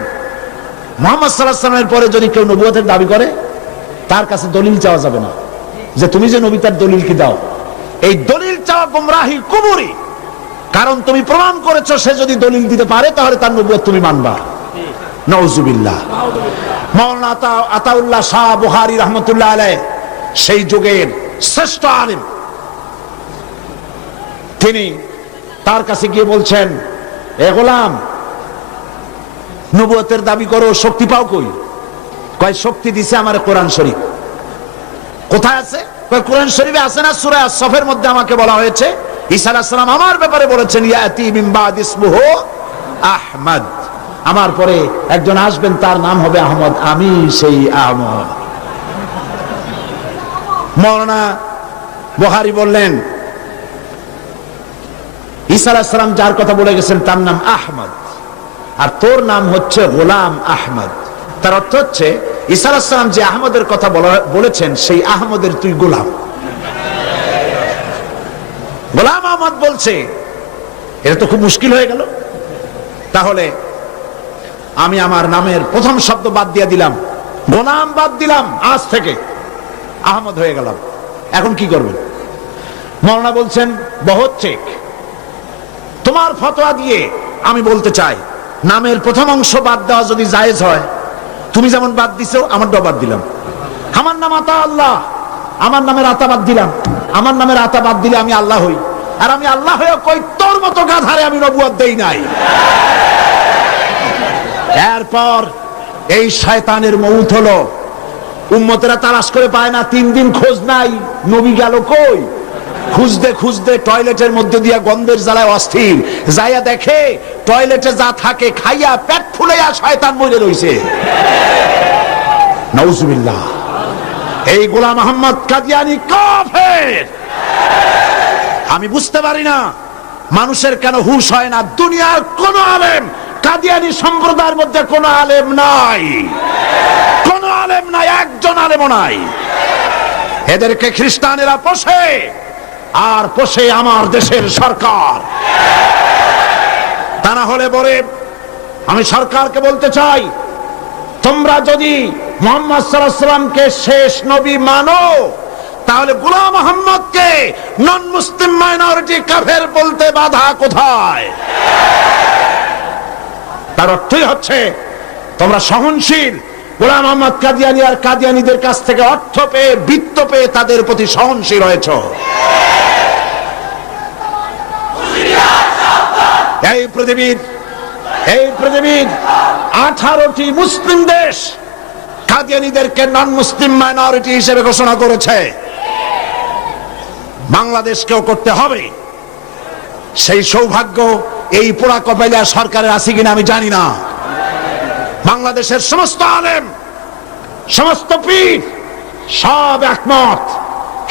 মুহাম্মদ সাল্লাল্লাহু আলাইহি ওয়াসাল্লামের পরে যদি কেউ নবুয়তের দাবি করে, তার কাছে দলিল চাওয়া যাবে না, যে তুমি যে নবী তার দলিল কি দাও। এই দলিল চাওয়া গোমরাহি, কুফরি। কারণ তুমি প্রমাণ করেছো সে যদি দলিল দিতে পারে তাহলে তার নবুয়ত তুমি মানবা। নাউজুবিল্লাহ। মাওলানা আতাউল্লাহ শাহ বুখারী রাহমাতুল্লাহ আলাইহি সেই যুগের শ্রেষ্ঠ আলেম, তিনি তার কাছে গিয়ে বলছেন, এ গোলাম, নবুয়তের দাবি করো, শক্তি পাও কই? কয় শক্তি দিছে আমার কোরআন শরীফ। কোথায় আছে? কয় কোরআন শরীফে আছে না, সূরা আস-সফের মধ্যে আমাকে বলা হয়েছে ঈসা আলাইহিস সালাম আমার ব্যাপারে বলেছেন, ইয়াতি মিন বাদ ইসমুহু আহমদ, আমার পরে একজন আসবেন তার নাম হবে আহমদ, আমি সেই আহমদ। মাওলানা বুখারী বললেন, ঈসা আলাইহিস সালাম যার কথা বলে গেছেন তার নাম আহমদ, আর তোর নাম হচ্ছে গোলাম আহমদ। তার অর্থ হচ্ছে ঈসা আলাইহিস সালাম যে আহমদের কথা বলেছেন সেই আহমদের তুই গোলাম। গোলাম আহমদ বলছে, এটা তো খুব মুশকিল হয়ে গেল। তাহলে আমি আমার নামের প্রথম শব্দ বাদ দিয়ে দিলাম, গোলাম বাদ দিলাম, আজ থেকে আহমদ হয়ে গেলাম। এখন কি করবেন? মাওলানা বলছেন বহুত ঠিক। তোমার ফতোয়া দিয়ে আমি বলতে চাই, নামের প্রথম অংশ বাদ দেওয়া যদি জায়েজ হয়, তুমি যেমন বাদ দিছো আমারটাও বাদ দিলাম। আমার নাম আতা আল্লাহ, আমার নামের আতা বাদ দিলাম। আমার নামের আতা বাদ দিলে আমি আল্লাহ হই, আর আমি আল্লাহ হয়ে কই তোর মতো গাধারে আমি নবুয়ত দেই নাই। এরপর এই শয়তানের মউত হলো, উম্মতেরা তালাশ করে পায় না, 3 দিন খোঁজ নাই, নবী গেল কই? খুঁজতে খুঁজতে টয়লেটের মধ্যে দিয়া গন্ধের জ্বালায় অস্থির, যাইয়া দেখে টয়লেটে যা থাকে খাইয়া পেট ফুলাইয়া শয়তান মরে রইছে। নাউজুবিল্লাহ। এই গোলাম মোহাম্মদ কাদিয়ানী কাফের। আমি বুঝতে পারি না মানুষের কেন হুঁশ হয় না। দুনিয়ার কোন আলেম, কাদিয়ানী সম্প্রদায়ের মধ্যে কোন আলেম নাই, কোন আলেম নাই, একজন আলেমও নাই। এদেরকে খ্রিস্টানেরা পোষে, আর পোষে আমার দেশের সরকার। তা না হলে পরে আমি সরকারকে বলতে চাই, তোমরা যদি মুহাম্মদ সাল্লাল্লাহু আলাইহি ওয়াসাল্লামকে শেষ নবী মানো, তাহলে গোলাম মোহাম্মদকে নন মুসলিম মাইনরিটি কাফের বলতে বাধা কোথায়? তার অর্থই হচ্ছে তোমরা সহনশীল। গোলাম মোহাম্মদ কাদিয়ানী আর কাদিয়ানীদের কাছ থেকে অর্থ পেয়ে, বৃত্ত পেয়ে তাদের প্রতি সহনশীল হয়েছ। এই পৃথিবীর 18টি মুসলিম দেশ কাদিয়ানীদেরকে নন মুসলিম মাইনরিটি হিসেবে ঘোষণা করেছে। বাংলাদেশকেও করতে হবে। সেই সৌভাগ্য এই পোড়া কপাইলা সরকারের আছে কিনা আমি জানি না। বাংলাদেশের সমস্ত আলেম, সমস্ত পীর সব একমত,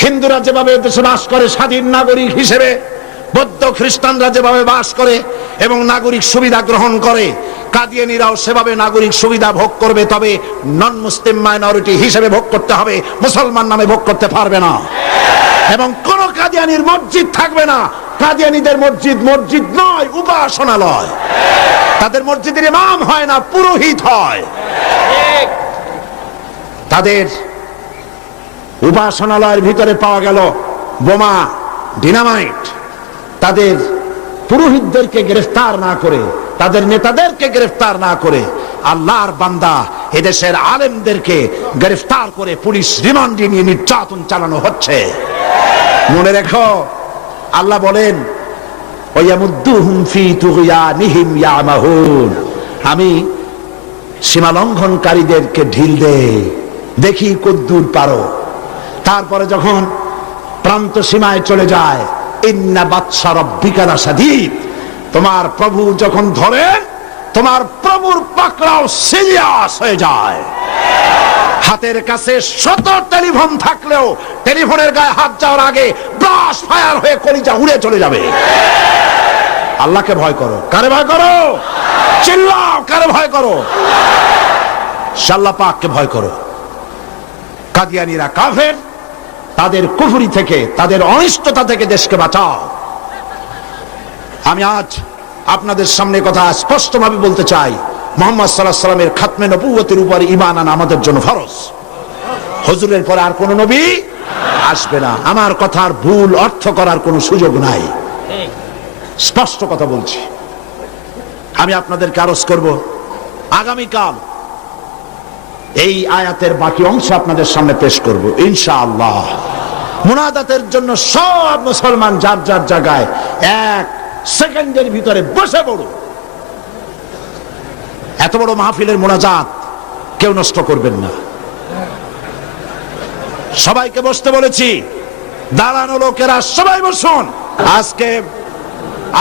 হিন্দুরা যেভাবে দেশে বাস করে স্বাধীন নাগরিক হিসেবে, বৌদ্ধ খ্রিস্টানরা যেভাবে বাস করে এবং নাগরিক সুবিধা গ্রহণ করে, কাদিয়ানীরাও সেভাবে নাগরিক সুবিধা ভোগ করবে। তবে নন মুসলিম মাইনরিটি হিসেবে ভোগ করতে হবে, মুসলমান নামে ভোগ করতে পারবে না। এবং কোন কাদিয়ানীর মসজিদ থাকবে না। কাদিয়ানীদের মসজিদ মসজিদ নয়, উপাসনালয়। তাদের মসজিদের ইমাম হয় না, পুরোহিত হয়। তাদের উপাসনালয়ের ভিতরে পাওয়া গেল বোমা, ডিনামাইট। তাদের পুরোহিতদেরকে গ্রেফতার না করে, তাদের নেতাদেরকে গ্রেফতার না করে, আল্লাহর বান্দা এদেশের আলেমদেরকে গ্রেফতার করে পুলিশ রিমান্ডে নিয়ে নির্যাতন চালানো হচ্ছে। মনে রেখো, আল্লাহ বলেন, ওয়ায়ামুদ্দুহুম ফি তুগয়ানিহিম ইয়ামাহুন, আমি সীমা লঙ্ঘনকারীদেরকে ঢিল দেই, দেখি কদ্দুর পারো। তারপরে যখন প্রান্ত সীমায় চলে যায়, ইন্না বাতশা রাব্বিকা লাশাদীদ, তোমার প্রভু যখন ধরেন, তোমার প্রভুর পাকড়াও সিরিয়াস হয়ে যায়। হাতের কাছে 100 টেলিফোন থাকলেও টেলিফোনের গায়ে হাত যাওয়ার আগে ব্রাশ ফায়ার হয়ে কলিজা উড়ে চলে যাবে। আল্লাহকে ভয় করো। কারে ভয় করো? চিল্লাও, কারে ভয় করো? আল্লাহ পাককে ভয় করো। কাদিয়ানীরা কাফের, তাদের কুফরি থেকে, তাদের অনিষ্টতা থেকে দেশকে বাঁচাও। আমি আজ আপনাদের সামনে কথা স্পষ্টভাবে বলতে চাই, মুহাম্মদ সাল্লাল্লাহু আলাইহি ওয়াসাল্লামের খাতমে নবুয়তের উপর ঈমান আনা আমাদের জন্য ফরজ। হুজুরের পরে আর কোন নবী আসবে না। আমার কথার ভুল অর্থ করার কোনো সুযোগ নাই, স্পষ্ট কথা বলছি। আমি আপনাদেরকে আরজ করব, আগামীকাল এই আয়াতের বাকি অংশ আপনাদের সামনে পেশ করব ইনশাআল্লাহ। মুনাজাতের জন্য সব মুসলমান যার যার জায়গায় 1 সেকেন্ডের ভিতরে বসে পড়ো। এত বড় মাহফিলের মুনাজাত কেউ নষ্ট করবেন না। সবাইকে বসতে বলেছি, দাঁড়ানো লোকেরা সবাই বসুন।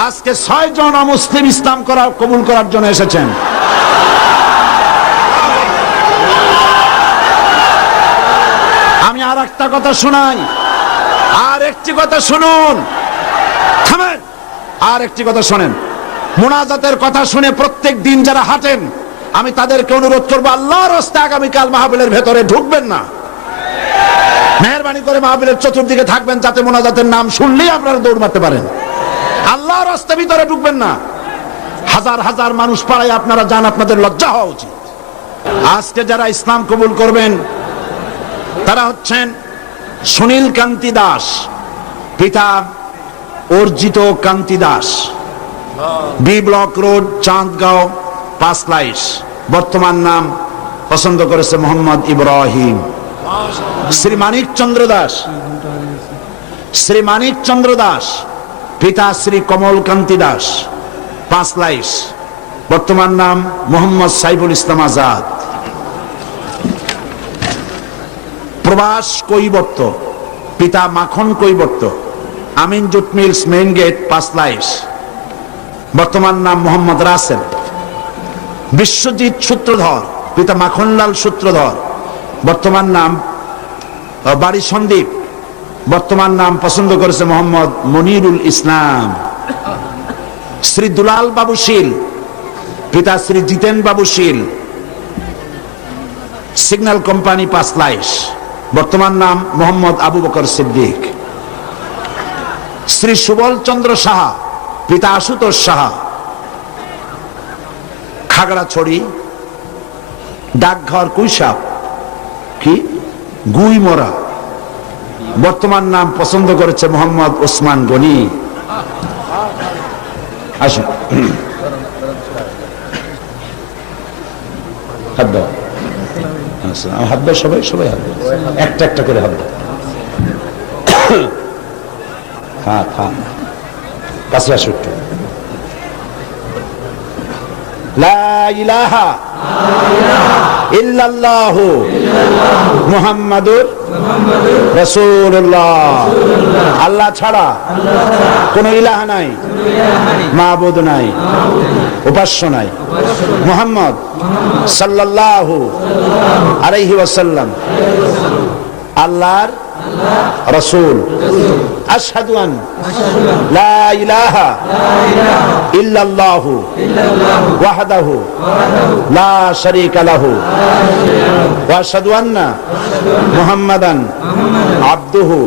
আজকে 6 জন মুসলিম ইসলাম কবুল করার জন্য এসেছেন। আমি আর একটা কথা শোনাই, আর একটি কথা শুনুন, থামেন, আর একটি কথা শোনেন। মুনাজাতের কথা শুনে প্রত্যেক দিন যারা হাঁটেন, আমি তাদেরকে অনুরোধ করবো, আল্লাহর রাস্তায় আগামীকাল মাহফিলের ভেতরে ঢুকবেন না। মেহেরবানি করে মাহফিলের চতুর্দিকে থাকবেন, যাতে মুনাজাতের নাম শুনলেই আপনারা দৌড় মারতে পারেন। আল্লাহর রাস্তার ভিতরে ঢুকবেন না। হাজার হাজার মানুষ পাড়ায় আপনারা যান, আপনাদের লজ্জা হওয়া উচিত। আজকে যারা ইসলাম কবুল করবেন তারা হচ্ছেন সুনীল কান্তি দাস, পিতা Arjit Kanti Das, B block road, Chandgaon, Panchlaish. বর্তমান নাম পছন্দ করেছে মোহাম্মদ ইব্রাহিম। শ্রী মানিক চন্দ্র দাস, শ্রী মানিক চন্দ্র দাস, পিতা শ্রী কমল কান্তি দাস, পাঁচলাইশ। বর্তমান নাম মোহাম্মদ সাইফুল ইসলাম আজাদ। প্রবাস কৈবর্ত, পিতা Makhan Kaibarta, Amin jute mills, main gate, Panchlaish. বর্তমান নাম মোহাম্মদ রাসেল। বিশ্বজিৎ সূত্রধর, পিতা মাখনলাল সূত্রধর, বর্তমান নাম বাড়ি সন্দীপ। বর্তমান নাম পছন্দ করেছে মোহাম্মদ মনিরুল ইসলাম। শ্রী দুলাল বাবু শীল, পিতা শ্রী জিতেন বাবু শীল, সিগন্যাল কোম্পানি, পাঁচলাইশ। বর্তমান নাম মোহাম্মদ আবু বকর সিদ্দিক। শ্রী সুবল চন্দ্র সাহা, পিতা আশুতোষ সাহা, খাগড়াছড়ি, ডাকঘর কুইসাপ, কি গুইমরা। বর্তমান নাম পছন্দ করেছে মোহাম্মদ ওসমান গনি। আসুন, হাত দাও, হাত দাও, সবাই সবাই হাত দাও, একটা একটা করে হাত দাও। হ্যাঁ হ্যাঁ, কাছে আসো একটু। লা ইলাহা ইল্লাল্লাহু মুহাম্মাদুর রাসূলুল্লাহ। আল্লাহ ছাড়া কোন ইলাহা নাই, মাবুদ নাই, উপাস্য নাই। মুহাম্মদ সাল্লাল্লাহু আলাইহি ওয়াসাল্লাম আল্লাহর রাসূল। আশহাদু আন লা ইলাহা ইল্লাল্লাহু ওয়াহদাহু লা শারীকা লাহু ওয়া আশহাদু আন্না মুহাম্মাদান আবদুহু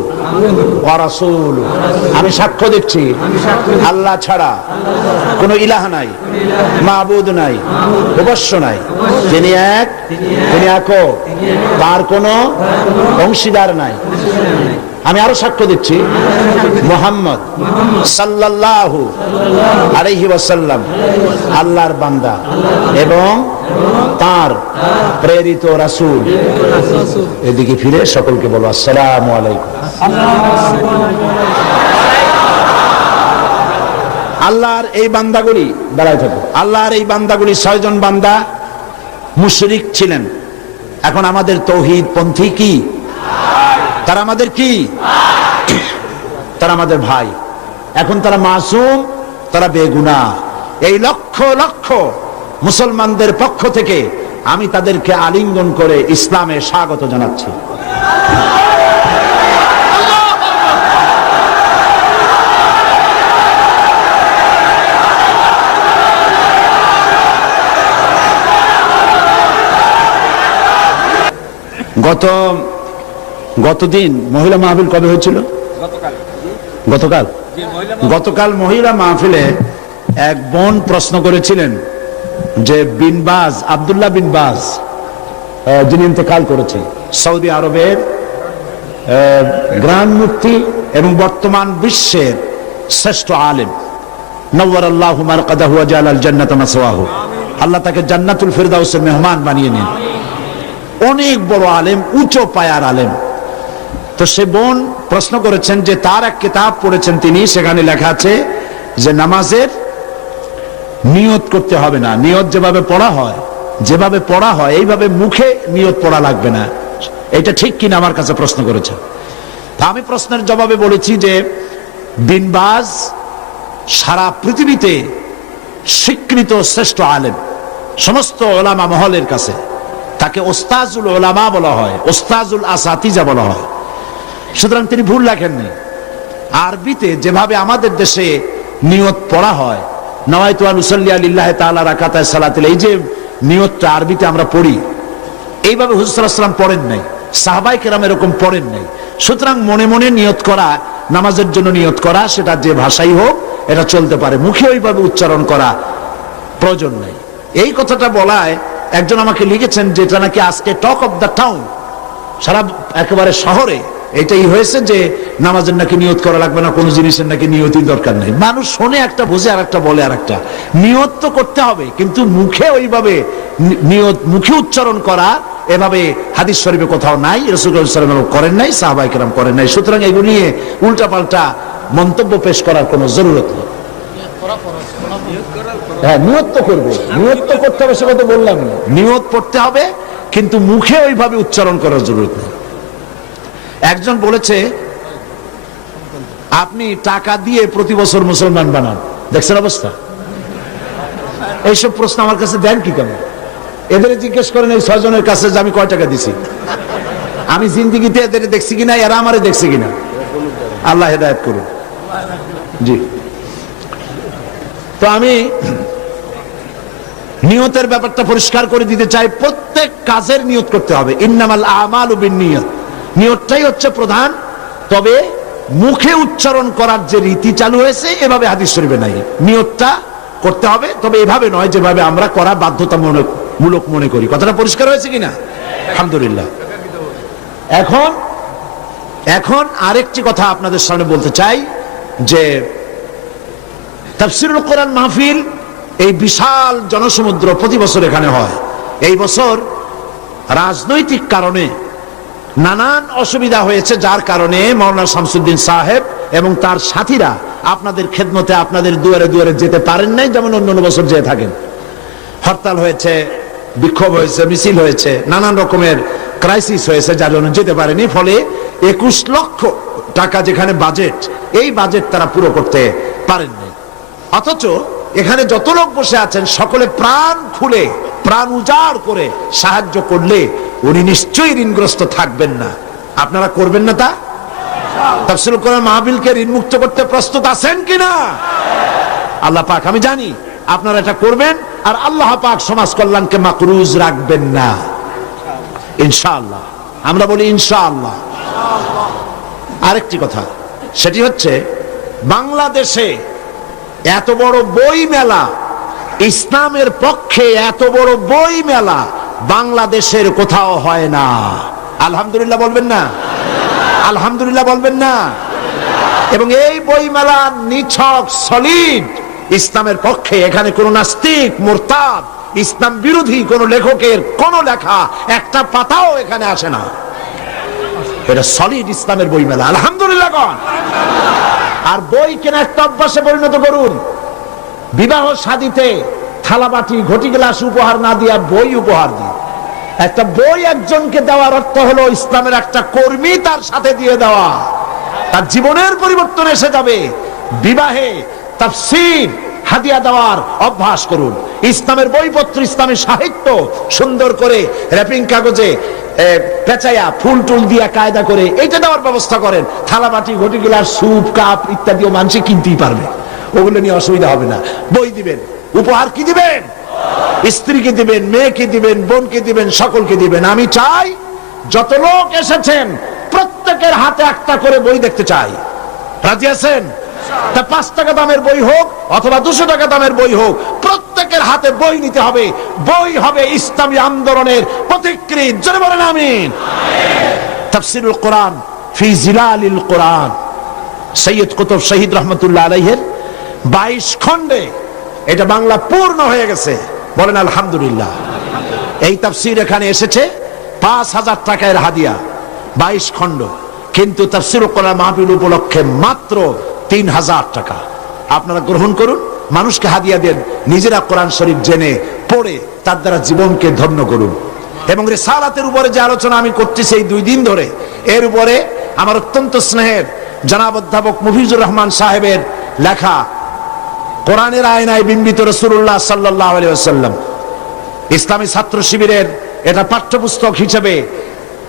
ওয়া রাসূলুহু। আমি সাক্ষ্য দিচ্ছি আল্লাহ ছাড়া কোনো ইলাহা নাই, মাবুদ নাই, উপাস্য নাই। তিনি এক, তিনি একক, তার কোনো অংশীদার নাই। আমি আরো সাক্ষ্য দিচ্ছি মুহাম্মদ সাল্লাল্লাহু আলাইহি ওয়াসাল্লাম আল্লাহর বান্দা এবং তার প্রেরিত রাসূল। এদিকে ফিরে সকলকে বলো আসসালামু আলাইকুম। আল্লাহর এই বান্দাগুলি, দাঁড়ায় থাকো, আল্লাহর এই বান্দাগুলি 6 জন বান্দা মুশরিক ছিলেন। এখন আমাদের তৌহিদ পন্থী কি? তারা আমাদের কি? তারা আমাদের ভাই। এখন তারা মাসুম, তারা বেগুনাহ। এই লক্ষ লক্ষ মুসলমানদের পক্ষ থেকে আমি তাদেরকে আলিঙ্গন করে ইসলামে স্বাগত জানাচ্ছি। গতদিন মহিলা মাহফিল কবে হয়েছিল? গতকাল মহিলা মাহফিলে এক বোন প্রশ্ন করেছিলেন যে বিনবাজ, আব্দুল্লাহ বিন বাজ, যিনি ইন্তেকাল করেছেন, সৌদি আরবের গ্রান্ড মুফতি এবং বর্তমান বিশ্বের শ্রেষ্ঠ আলেম, নওয়ারাল্লাহু মারকাদাহু ওয়া জাআলাল জান্নাতা মাসওয়াহু। আল্লাহ তাকে জান্নাতুল ফিরদাউসের মেহমান বানিয়ে নেন। অনেক বড় আলেম, উচ্চ পায়ার আলেম। তো সে বোন প্রশ্ন করেছেন যে তার এক কিতাব পড়েছেন তিনি, সেখানে লেখা আছে যে নামাজের নিয়ত করতে হবে না, নিয়ত যেভাবে পড়া হয় এইভাবে মুখে নিয়ত পড়া লাগবে না। এটা ঠিক কিনা আমার কাছে প্রশ্ন করেছে। তা আমি প্রশ্নের জবাবে বলেছি যে বিন বাজ সারা পৃথিবীতে স্বীকৃত শ্রেষ্ঠ আলেম, সমস্ত ওলামা মহলের কাছে তাকে ওস্তাজুল ওলামা বলা হয়, ওস্তাজুল আসাতিজা বলা হয়। সুতরাং তিনি ভুল লেখেননি। আরবিতে যেভাবে আমাদের দেশে নিয়ত পড়া হয়, নওয়াইতু আন উসাল্লি লিল্লাহি তাআলা রাকাতায় সালাতিল, এই যে নিয়তটা আরবিতে আমরা পড়ি, এইভাবে হুজুর সাল্লাল্লাহু আলাইহি ওয়াসাল্লাম পড়েন নাই, সাহাবায়ে কেরাম এরকম পড়েন নাই। সুতরাং মনে মনে নিয়ত করা, নামাজের জন্য নিয়ত করা, সেটা যে ভাষাই হোক এটা চলতে পারে, মুখে ওইভাবে উচ্চারণ করা প্রয়োজন নাই। এই কথাটা বলায় একজন আমাকে লিখেছেন যেটা নাকি আজকে টক অফ দ্য টাউন, সারা একেবারে শহরে এটাই হয়েছে যে নামাজের নাকি নিয়ত করা লাগবে না, কোনো জিনিসের নাকি নিয়তির দরকার নেই। মানুষ শোনে একটা, বোঝে আর একটা, বলে আর একটা। নিয়ত তো করতে হবে, কিন্তু মুখে ওইভাবে নিয়ত মুখে উচ্চারণ করা এভাবে হাদিস শরীফে কোথাও নাই, রাসূলুল্লাহ সাল্লাল্লাহু আলাইহি ওয়াসাল্লাম করেন নাই, সাহাবায়ে কেরাম করেন নাই। সুতরাং এগুলো নিয়ে উল্টাপাল্টা মন্তব্য পেশ করার কোনো জরুরত নেই। হ্যাঁ, নিয়ত তো করবে, নিয়ত তো করতে হবে, সে কথা বললাম না। নিয়ত পড়তে হবে, কিন্তু মুখে ওইভাবে উচ্চারণ করার জরুরত নেই। একজন বলেছে আপনি টাকা দিয়ে প্রতি বছর মুসলমান বানান, দেখছেন অবস্থা? এইসব প্রশ্ন আমার কাছে দেন কি কেন? এদের জিজ্ঞেস করেন এই 6 জনের কাছে যে আমি কয় টাকা দিছি, আমি জিন্দিগিতে এদের দেখছি কিনা, এরা আমারে দেখছে কিনা। আল্লাহ হেদায়েত করুন। জি, তো আমি নিয়তের ব্যাপারটা পরিষ্কার করে দিতে চাই। প্রত্যেক কাজের নিয়ত করতে হবে। ইন্নামাল আমালু বিন্নিয়াত, নিয়তটাই হচ্ছে প্রধান। তবে মুখে উচ্চারণ করার যে রীতি চালু হয়েছে, এভাবে হাদিস শরীফে নাই। নিয়তটা করতে হবে, তবে এভাবে নয় যেভাবে আমরা করা বাধ্যতামূলক মনে করি। কথাটা পরিষ্কার হয়েছে কিনা? আলহামদুলিল্লাহ। এখন আরেকটি কথা আপনাদের সামনে বলতে চাই যে তাফসীরুল কোরআন মাহফিল, এই বিশাল জনসমুদ্র প্রতি বছর এখানে হয়। এই বছর রাজনৈতিক কারণে নানান অসুবিধা হয়েছে, যার কারণে মাওলানা শামসুদ্দিন সাহেব এবং তার সাথীরা আপনাদের খেদমতে, আপনাদের দুয়ারে দুয়ারে যেতে পারেন নাই, যেমন অন্য বছর যেয়ে থাকেন। হরতাল হয়েছে, বিক্ষোভ হয়েছে, মিছিল হয়েছে, নানান রকমের ক্রাইসিস হয়েছে, যার জন্য যেতে পারেনি। ফলে 21 লক্ষ টাকা যেখানে বাজেট, এই বাজেট তারা পুরো করতে পারেননি। অথচ এখানে যত লোক বসে আছেন সকলে প্রাণ খুলে, প্রাণ উজাড় করে সাহায্য করলে উনি নিশ্চয়ই ঋণগ্রস্ত থাকবেন না। আপনারা করবেন না তা? তাফসীরুল কোরআন মাহফিলকে ঋণ মুক্ত করতে প্রস্তুত আছেন কিনা? আল্লাহ পাক, আমি জানি আপনারা এটা করবেন, আর আল্লাহ পাক সমাজ কল্যাণকে মাকরুজ রাখবেন না, ইনশাআল্লাহ। আমরা বলি ইনশাআল্লাহ। আরেকটি কথা, সেটি হচ্ছে বাংলাদেশে এত বড় বই মেলা, ইসলামের পক্ষে এত বড় বই মেলা বাংলাদেশের কোথাও হয় না। আলহামদুলিল্লাহ বলবেন না? আলহামদুলিল্লাহ বলবেন না? এবং এই বই মেলা নিছক সলিড ইসলামের পক্ষে। এখানে কোন নাস্তিক, মুরতাদ, ইসলাম বিরোধী কোন লেখকের কোন লেখা একটা পাতাও এখানে আসে না। এটা সলিড ইসলামের বই মেলা। আলহামদুলিল্লাহ গণ। আর বই কেনা একটা অভ্যাসে পরিণত করুন। বিবাহ শাদীতে থালাবাটি, ঘটি, গ্লাস উপহার না দিয়া বই উপহার দিন। একটা বই একজনকে দেওয়ার অর্থ হলো ইসলামের একটা কর্মী তার সাথে দিয়ে দেওয়া, তার জীবনের পরিবর্তন এসে যাবে। বিবাহে তাফসীর হাদিয়া দেওয়ার অভ্যাস করুন। ইসলামের বইপত্র, ইসলামের সাহিত্য সুন্দর করে র্যাপিং কাগজে পেঁচাইয়া ফুল টুল দিয়া কায়দা করে এইটা দেওয়ার ব্যবস্থা করেন। থালাবাটি, ঘটি, গ্লাস, স্যুপ, কাপ ইত্যাদিও মানুষ কিনতেই পারবে, ওগুলো নিয়ে অসুবিধা হবে না। বই দিবেন। উপহার কি দিবেন? স্ত্রীকে দিবেন, মেয়েকে দিবেন, বোনকে দিবেন, সকলকে দিবেন। আমি চাই যত লোক এসেছেন প্রত্যেকের হাতে একটা করে বই দেখতে চাই। রাজি আছেন? তা 5 টাকা দামের বই হোক অথবা 200 টাকা দামের বই হোক, প্রত্যেকের হাতে বই নিতে হবে। বই হবে ইসলামী আন্দোলনের প্রতিকৃত। জোরে বলেন আমিন। তাফসীরুল কোরআন ফি জিলালিল কোরআন, সৈয়দ কুতুব শহীদ রহমতুল্লাহ আলাইহির 22 খণ্ডে এটা বাংলা পূর্ণ হয়ে গেছে। বলেন আলহামদুলিল্লাহ। এই তাফসীর এখানে এসেছে 5000 টাকার হাদিয়া, 22 খণ্ড। কিন্তু তাফসীরুল কোরআন মাহফিল উপলক্ষে মাত্র 3000 টাকা। আপনারা গ্রহণ করুন, মানুষকে হাদিয়া দেন, নিজেরা কোরআন শরীফ জেনে পড়ে তার দ্বারা জীবনকে ধন্য করুন। এবং রিসালাতের উপরে যে আলোচনা আমি করতেছি এই 2 দিন ধরে, এর উপরে আমার অত্যন্ত স্নেহের জনাব অধ্যাপক মুফিজুর রহমান সাহেবের লেখা কোরআনের আয়নায় বিম্বিত রাসূলুল্লাহ সাল্লাল্লাহু আলাইহি ওয়াসাল্লাম, ইসলামী ছাত্র শিবিরের এটা পাঠ্যপুস্তক হিসেবে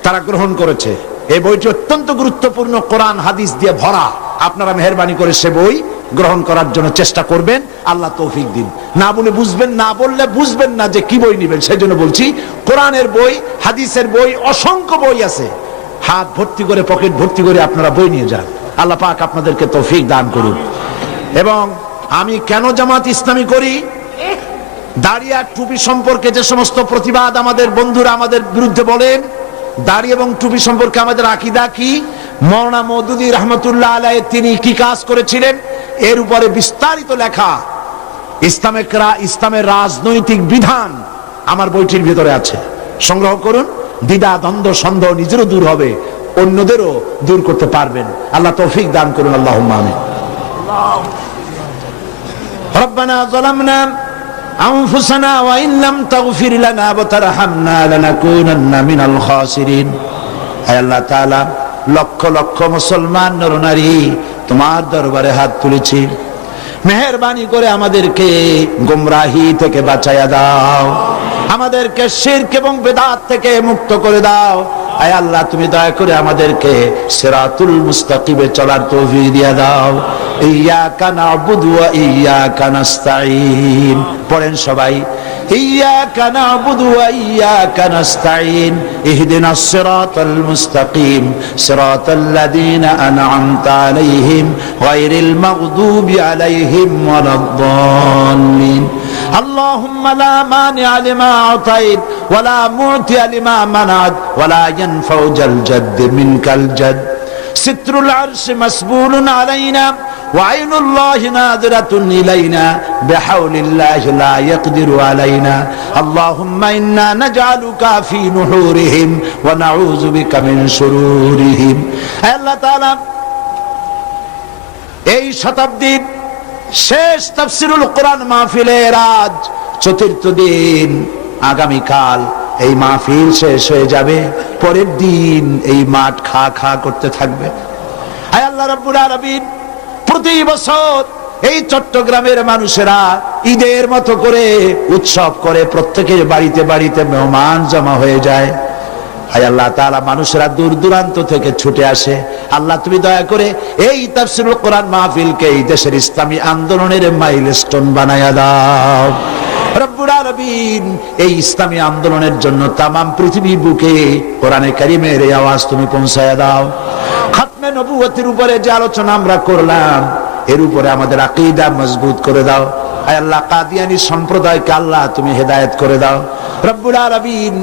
তারা গ্রহণ করেছে। এই বইটি অত্যন্ত গুরুত্বপূর্ণ, কোরআন হাদিস দিয়ে ভরা। আপনারা মেহেরবানি করে সে বই গ্রহণ করার জন্য চেষ্টা করবেন। আল্লাহ তৌফিক দিন। না বলে বুঝবেন, না বললে বুঝবেন না যে কি বই নেবেন। সেই জন্য বলছি, কোরআনের বই, হাদিসের বই, অসংখ্য বই আছে। হাত ভর্তি করে, পকেট ভর্তি করে আপনারা বই নিয়ে যান। আল্লাহ পাক আপনাদেরকে তৌফিক দান করুন। এবং আমি কেন জামাত ইসলামী করি, দাড়ি আর টুপি সম্পর্কে যে সমস্ত প্রতিবাদ আমাদের বন্ধুরা আমাদের বিরুদ্ধে বলেন, দাড়ি এবং টুপি সম্পর্কে আমাদের আকীদা কি, মাওলানা মওদুদী রহমাতুল্লাহ আলাইহি তিনি কি কাজ করেছিলেন এর উপরে বিস্তারিত লেখা ইসলামের রাজনৈতিক বিধান আমার বইটির ভিতরে আছে, সংগ্রহ করুন। দ্বিধা দ্বন্দ্ব সন্দেহ নিজেরও দূর হবে, অন্যদেরও দূর করতে পারবেন। আল্লাহ তৌফিক দান করুন, আল্লাহুম্মা আমিন। রব্বানা যালামনা আনফুসানা ওয়া ইন লাম তাগফির লানা ওয়া তারহামনা লানাকুনান্না মিনাল খাসিরিন। হে আল্লাহ তাআলা, লক্ষ লক্ষ মুসলমান নরনারী তোমার দরবারে হাত তুলেছি, মেহেরবানি করে আমাদেরকে গোমরাহি থেকে বাঁচাইয়া দাও, আমাদেরকে শিরক এবং বিদআত থেকে মুক্ত করে দাও। আয় আল্লাহ, তুমি দয়া করে আমাদেরকে সিরাতুল মুস্তাকিমে চলার তৌফিক দিয়ে দাও। ইয়্যাকা না'বুদু ওয়া ইয়্যাকা নাস্তাঈন। পড়েন সবাই, ইয়্যাকা না'বুদু ওয়া ইয়্যাকা নাস্তাঈন, ইহদিনাস সিরাতাল মুস্তাকিম, সিরাতাল লাযীনা আন'আমতা আলাইহিম গায়রিল মাগদুবি আলাইহিম ওয়ালাদ-দাল্লিন। আল্লাহুম্মা লা মানি'a লিমা আ'তাইত ওয়া লা মু'তি'a লিমা মানা'ত ওয়া লা ইয়ানফা'ু যাল জাদ্দি মিনকাল জাদ। সিত্রুল আরশি মাসবুলুন আলাইনা ওয়া আইনুল্লাহি নাযিরাতুন ইলাইনা বিহাউলিল্লাহি লা ইয়াকদিরু আলাইনা। আল্লাহুম্মা ইন্না নাজআলুকা ফি নুহুরিহিম ওয়া নাউযু বিকা মিন শুরুরিহিম। হে আল্লাহ তাআলা, এই শতাব্দীর শেষ তাফসীরুল কোরআন মাহফিলের আজ চতুর্থ দিন। আগামীকাল এই মাহফিল শেষ হয়ে যাবে, পরের দিন এই মাঠ খা খা করতে থাকবে। হে আল্লাহ রাব্বুল আলামিন, প্রতি বছর এই চট্টগ্রামের মানুষেরা ঈদের মতো করে উৎসব করে, প্রত্যেকের বাড়িতে বাড়িতে মেহমান জমা হয়ে যায়। হায় আল্লাহ তাআলা, মানুষেরা দূর দূরান্ত থেকে ছুটে আসে। আল্লাহ, তুমি দয়া করে এই তাফসীরুল কোরআন মাহফিলকে এই দেশের ইসলামী আন্দোলনের মাইলস্টোন বানায়া দাও রব্বুল আলামিন। এই ইসলামী আন্দোলনের জন্য তামাম পৃথিবী বুকে কোরআনে কারীমের এই আওয়াজ তুমি পৌঁছায়া দাও। খাতমে নবুয়তের উপরে যে আলোচনা আমরা করলাম, এর উপরে আমাদের আকীদা মজবুত করে দাও। হায় আল্লাহ, কাদিয়ানী সম্প্রদায়কে আল্লাহ তুমি হেদায়েত করে দাও রব্বুল আলামিন।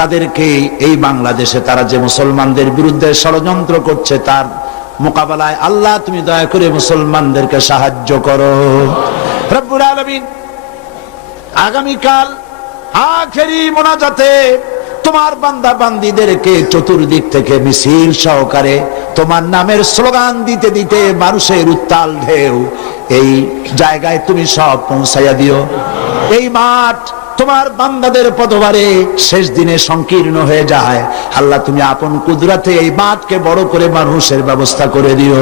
তাদেরকে এই বাংলাদেশে তারা যে মুসলমানদের বিরুদ্ধে ষড়যন্ত্র করছে তার মোকাবেলায় আল্লাহ তুমি দয়া করে মুসলমানদেরকে সাহায্য করো রব্বুল আলামিন। আগামীকাল আখেরি মোনাজাতে তোমার বান্দা বান্দীদেরকে চতুর্দিক থেকে মিছিল সহকারে তোমার নামের স্লোগান দিতে দিতে মানুষের উত্তাল ঢেউ এই জায়গায় তুমি সব পৌঁছাইয়া দিও। এই মাঠ তোমার বান্দাদের পদভারে শেষ দিনে সংকীর্ণ হয়ে যায়। আল্লাহ, তুমি আপন কুদরতে এই মাঠকে বড় করে মানুষের ব্যবস্থা করে দিও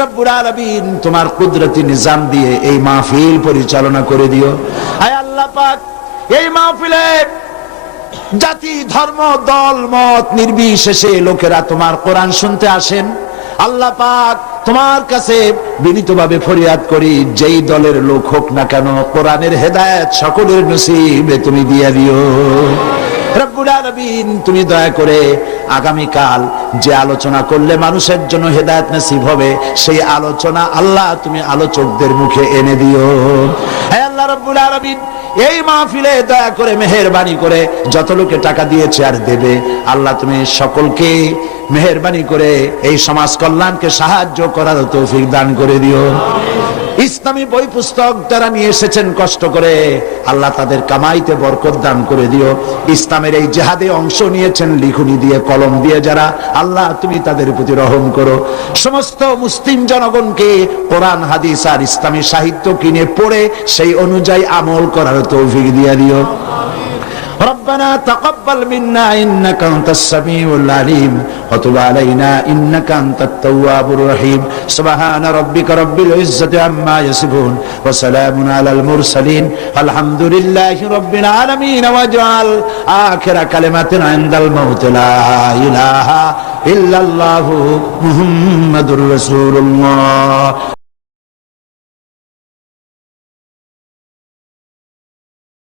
রব্বুল আলামিন। তোমার কুদরতি নিজাম দিয়ে এই মাহফিল পরিচালনা করে দিও। আয় আল্লাহ পাক, এই মাহফিলে জাতি ধর্ম দল মত নির্বিশেষে লোকেরা তোমার কোরআন শুনতে আসেন। আল্লাহ পাক, তোমার কাছে বিনীতভাবে ফরিয়াদ করি, যেই দলের লোক হোক না কেন, কোরআনের হেদায়েত সকলের নসিবে তুমি দিয়ে দিও রব্বুল আলামিন। তুমি দয়া করে আগামীকাল যে আলোচনা করলে মানুষের জন্য হেদায়েত নসিব হবে, সেই আলোচনা আল্লাহ তুমি আলোচকদের মুখে এনে দিও। হে আল্লাহ রব্বুল আলামিন, এই মাহফিলে দয়া করে মেহেরবানি করে যত লোকে টাকা দিয়েছে আর দেবে, আল্লাহ তুমি সকলকে মেহেরবানি করে এই সমাজ কল্যাণকে সাহায্য করার তৌফিক দান করে দিও। ইসলামী বই পুস্তক যারা নিয়ে এসেছেন কষ্ট করে, আল্লাহ তাদের কামাইতে বরকত দান করে দিও। ইসলামের এই জিহাদে অংশ নিয়েছেন লিখনি দিয়ে কলম দিয়ে যারা, আল্লাহ তুমি তাদের প্রতি রহম করো। সমস্ত মুসলিম জনগণকে কোরআন হাদিস আর ইসলামী সাহিত্য কিনে পড়ে সেই অনুযায়ী আমল করার তৌফিক দিয়ে দিও। ربنا تقبل منا إنك أنت السميع العليم وتب علينا إنك أنت التواب الرحيم سبحان ربك رب العزة عما يصفون وسلام على المرسلين الحمد لله رب العالمين واجعل آخر كلمة عند الموت لا إله إلا الله محمد رسول الله.